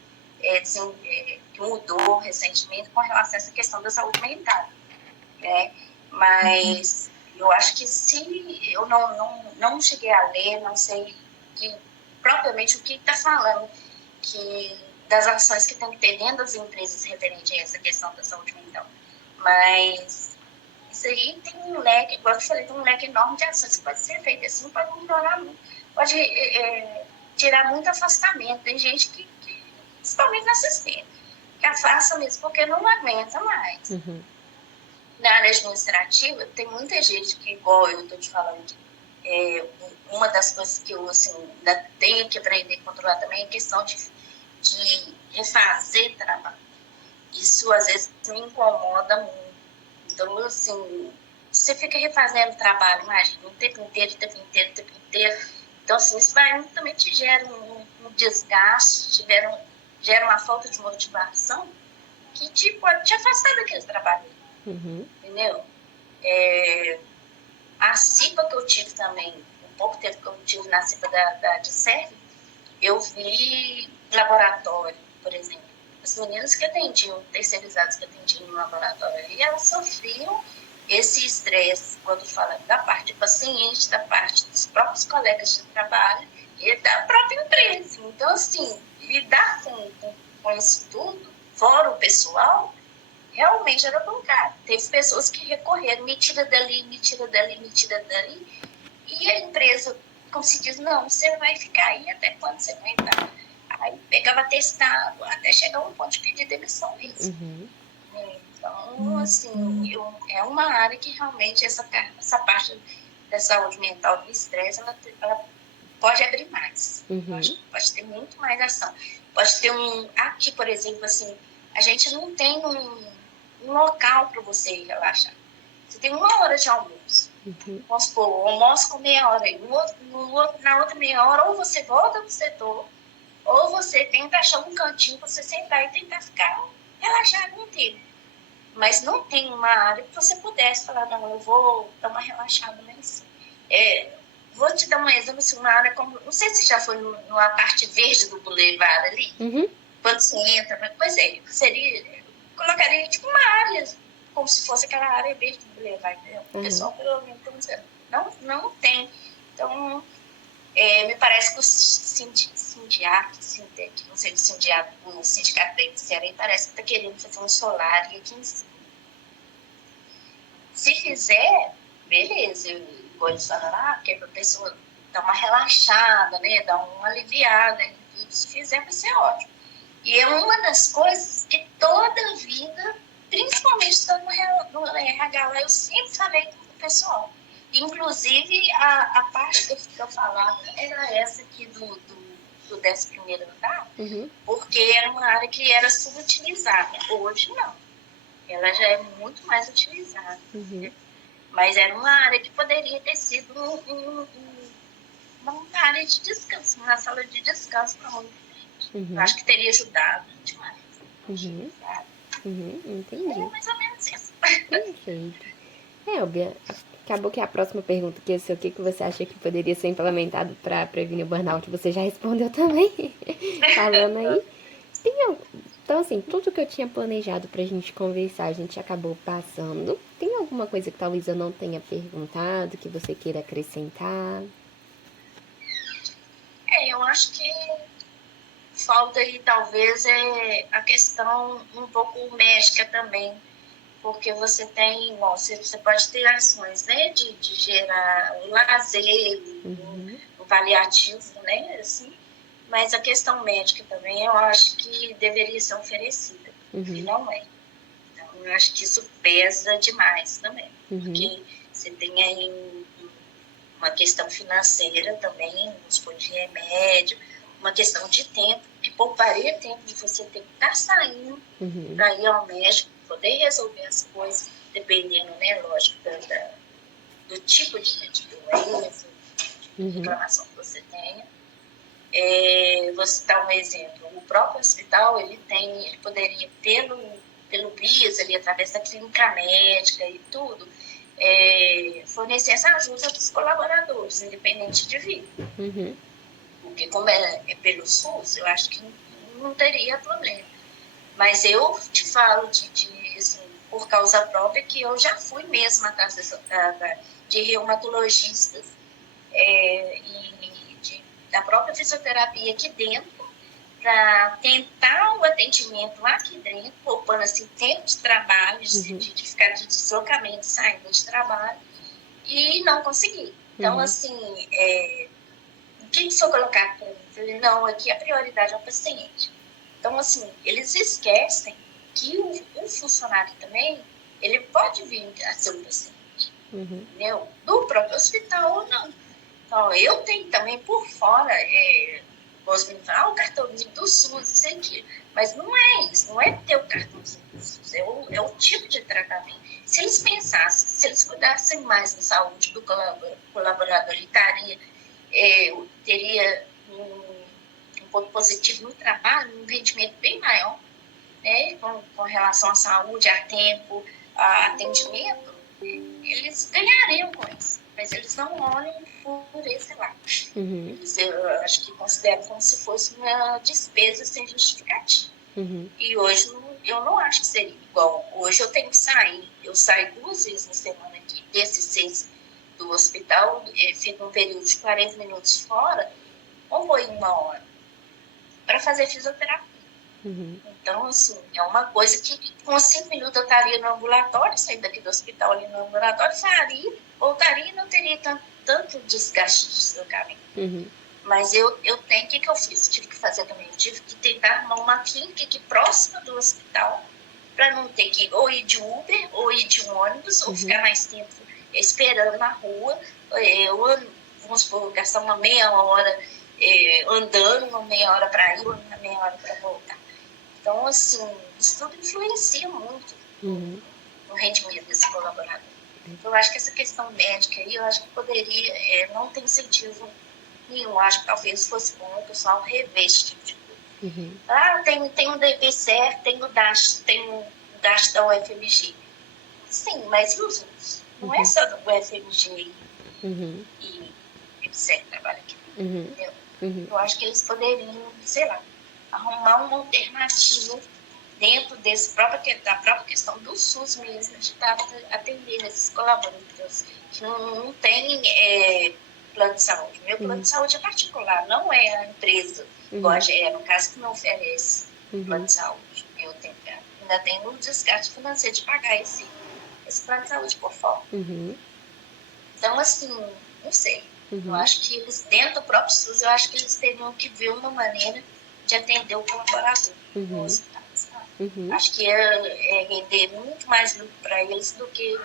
que mudou recentemente com relação a essa questão da saúde mental, né? Mas eu acho que se eu não cheguei a ler, não sei propriamente o que está falando das ações que tem que ter dentro das empresas referente a essa questão da saúde mental. Mas isso aí tem um leque, igual eu falei, tem um leque enorme de ações que pode ser feito assim, pode melhorar muito, pode tirar muito afastamento. Tem gente que principalmente na assistência, que afasta mesmo porque não aguenta mais. Na área administrativa, tem muita gente que, igual eu estou te falando, uma das coisas que eu assim, ainda tenho que aprender a controlar também é a questão de refazer trabalho. Isso às vezes me incomoda muito. Então, assim, você fica refazendo trabalho, imagina, o tempo inteiro. Então, assim, isso também te gera um desgaste, gera uma falta de motivação que pode te afastar daquele trabalho. Entendeu? A CIPA que eu tive também, um pouco tempo que eu tive na CIPA da DSERV, eu vi laboratório, por exemplo. As meninas que atendiam, terceirizadas que atendiam no laboratório, e elas sofriam esse estresse, quando fala da parte do paciente, da parte dos próprios colegas de trabalho e da própria empresa. Então, assim, lidar com isso tudo, fora o pessoal, realmente era complicado. Teve pessoas que recorreram, me tira dali, e a empresa como se diz, não, você vai ficar aí até quando você aguentar. Aí pegava testado até chegar a um ponto de pedir demissão mesmo. Uhum. Então, assim, é uma área que realmente essa parte da saúde mental do estresse, ela pode abrir mais. Eu acho Uhum. que pode ter muito mais ação. Pode ter aqui, por exemplo, assim, a gente não tem um local para você relaxar. Você tem 1 hora de almoço. Uhum. Vamos supor, almoço com meia hora. Na outra meia hora, ou você volta pro setor, ou você tenta achar um cantinho para você sentar e tentar ficar relaxado um tempo. Mas não tem uma área que você pudesse falar, não, eu vou dar uma relaxada nisso. Vou te dar um exemplo, assim, uma área como, não sei se já foi numa parte verde do Boulevard ali, Uhum. quando você entra, pois colocaria tipo uma área, como se fosse aquela área verde do Boulevard, entendeu? O Uhum. pessoal, pelo menos, não tem. Então, me parece que o Sindicato, não sei, o Sindicato da Ceará, parece que está querendo fazer um solar aqui em cima. Se fizer, beleza, eu vou adicionar lá, porque é para a pessoa dar uma relaxada, né, dar uma aliviada, e se fizer vai ser ótimo. E é uma das coisas que toda vida, principalmente estando no RH lá, eu sempre falei com o pessoal. Inclusive, a parte que eu falava era essa aqui do 11º andar, Uhum. porque era uma área que era subutilizada. Hoje, não. Ela já é muito mais utilizada. Uhum. Mas era uma área que poderia ter sido uma área de descanso, uma sala de descanso para muita gente. Eu Uhum. acho que teria ajudado demais. Uhum. Sabe? Uhum. É Entendi. mais ou menos isso. Perfeito. Elbia, acabou que a próxima pergunta, que é o que você acha que poderia ser implementado para prevenir o burnout, você já respondeu também, falando aí. Então, assim, tudo que eu tinha planejado pra gente conversar, a gente acabou passando. Tem alguma coisa que talvez eu não tenha perguntado, que você queira acrescentar? Eu acho que falta aí talvez a questão um pouco médica também, porque você tem, bom, você pode ter ações, né, de gerar um lazer, Uhum. um paliativo, né, assim, mas a questão médica também eu acho que deveria ser oferecida, e Uhum. não é. Então, eu acho que isso pesa demais também, Uhum. porque você tem aí uma questão financeira também, uns por de remédio, uma questão de tempo, que pouparia tempo de você ter que estar saindo Uhum. para ir ao médico, poder resolver as coisas, dependendo, né, lógico, do tipo de doença, de Uhum. reclamação que você tenha. Você dá um exemplo, o próprio hospital, ele poderia, pelo BIS, ali, através da clínica médica e tudo, fornecer essa ajuda dos colaboradores, independente de vínculo. Uhum. Porque como é pelo SUS, eu acho que não teria problema. Mas eu te falo assim, por causa própria, que eu já fui mesmo atrás de reumatologistas da própria fisioterapia aqui dentro, para tentar o atendimento lá aqui dentro, poupando assim, tempo de trabalho, Uhum. de ficar de deslocamento, saindo de trabalho, e não consegui. Então, Uhum. assim, o que se eu colocar para mim? Eu falei, não, aqui a prioridade é o paciente. Então, assim, eles esquecem que o funcionário também, ele pode vir a ser um paciente, Uhum. entendeu? Do próprio hospital ou não. Então, eu tenho também por fora, os meninos falam, o cartãozinho do SUS, isso aqui. Mas não é isso, não é ter o cartãozinho do SUS, é o tipo de tratamento. Se eles pensassem, se eles cuidassem mais da saúde do colaborador, ele teria um ponto positivo no trabalho, um rendimento bem maior, né, com relação à saúde, a tempo, a atendimento, eles ganhariam com isso. Mas eles não olham por esse lado. Uhum. Eles, eu acho que consideram como se fosse uma despesa sem justificativa. Uhum. E hoje eu não acho que seria igual. Hoje eu tenho que sair. Eu saio 2 vezes na semana aqui, desses 6 do hospital, fico um período de 40 minutos fora, ou vou em 1 hora, para fazer fisioterapia. Uhum. Então, assim, é uma coisa que com 5 minutos eu estaria no ambulatório, saindo daqui do hospital ali no ambulatório, faria, voltaria e não teria tanto tanto desgaste de deslocamento. Uhum. Mas eu tenho, o que eu fiz? Tive que fazer também, tive que tentar arrumar uma clínica aqui próxima do hospital, para não ter que ou ir de Uber, ou ir de um ônibus, ou ficar mais tempo esperando na rua, vamos supor, gastar uma meia hora andando, uma meia hora para ir, uma meia hora para voltar. Então, assim, isso tudo influencia muito no rendimento desse colaborador. Então, eu acho que essa questão médica aí, eu acho que poderia, não tem incentivo nenhum. Acho que talvez fosse bom o pessoal rever esse tipo de coisa. Tem um DP certo, tem o DASH da UFMG. Sim, mas e os outros? Não é só do UFMG e etc. que trabalha aqui. Entendeu? Eu acho que eles poderiam, sei lá, arrumar uma alternativa dentro da própria questão do SUS mesmo, de estar atendendo esses colaboradores que não têm plano de saúde. Meu plano de saúde é particular, não é a empresa, igual a GE, no caso, que não oferece plano de saúde. Eu ainda tenho um desgaste financeiro de pagar esse plano de saúde por fora. Então, assim, não sei. Eu acho que eles, dentro do próprio SUS, eu acho que eles teriam que ver uma maneira de atender o colaborador no hospital. Acho que é render muito mais lucro para eles do que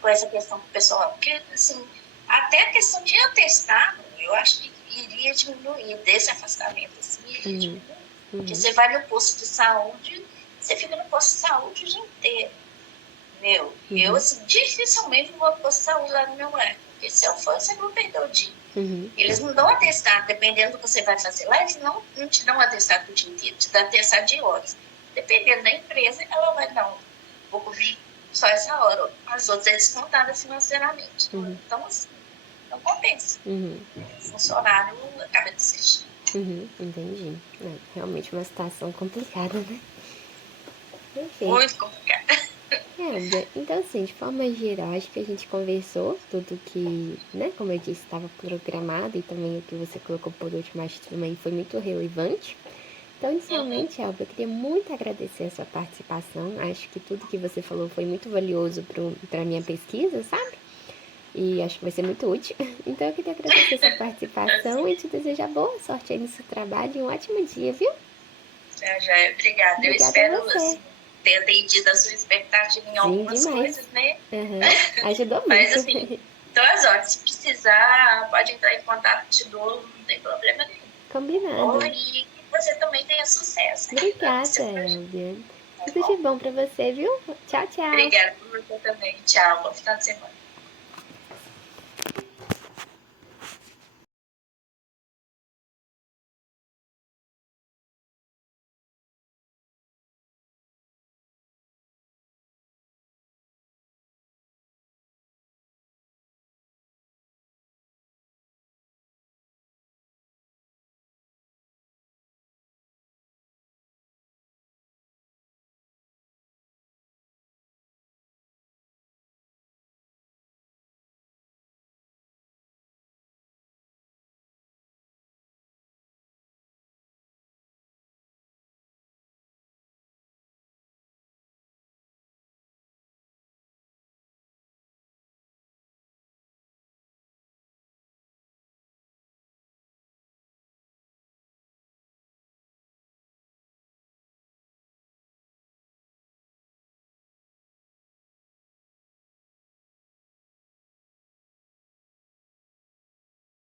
com essa questão do pessoal. Porque, assim, até a questão de atestado, eu acho que iria diminuir desse afastamento. Assim, iria diminuir. Porque você vai no posto de saúde, você fica no posto de saúde o dia inteiro. Eu assim, dificilmente vou ao posto de saúde lá no meu bairro. Porque se eu for, você não perdeu o dia. Eles não dão atestado, dependendo do que você vai fazer lá, eles não te dão atestado o dia inteiro, te dão atestado de horas. Dependendo da empresa, ela vai dar vou cobrir só essa hora. As outras é descontada financeiramente. Então, assim, não compensa. O funcionário acaba desistindo. Entendi. Realmente uma situação complicada, né? Perfeito. Muito complicada. Então, assim, de forma geral, acho que a gente conversou tudo que, né, como eu disse, estava programado e também o que você colocou por último, acho que também foi muito relevante. Então, inicialmente, Elba, eu queria muito agradecer a sua participação. Acho que tudo que você falou foi muito valioso para a minha pesquisa, sabe? E acho que vai ser muito útil. Então, eu queria agradecer a sua participação e te desejar boa sorte aí no seu trabalho e um ótimo dia, viu? Já, obrigada. Eu espero assim, ter atendido a sua expectativa em algumas coisas, né? Ajudou muito. Mas, assim, então, horas, se precisar, pode entrar em contato de novo, não tem problema nenhum. Combinado. E que você também tenha sucesso. Obrigada, Elvia. Tudo de bom pra você, viu? Tchau, tchau. Obrigada por você também. Tchau. Bom final de semana.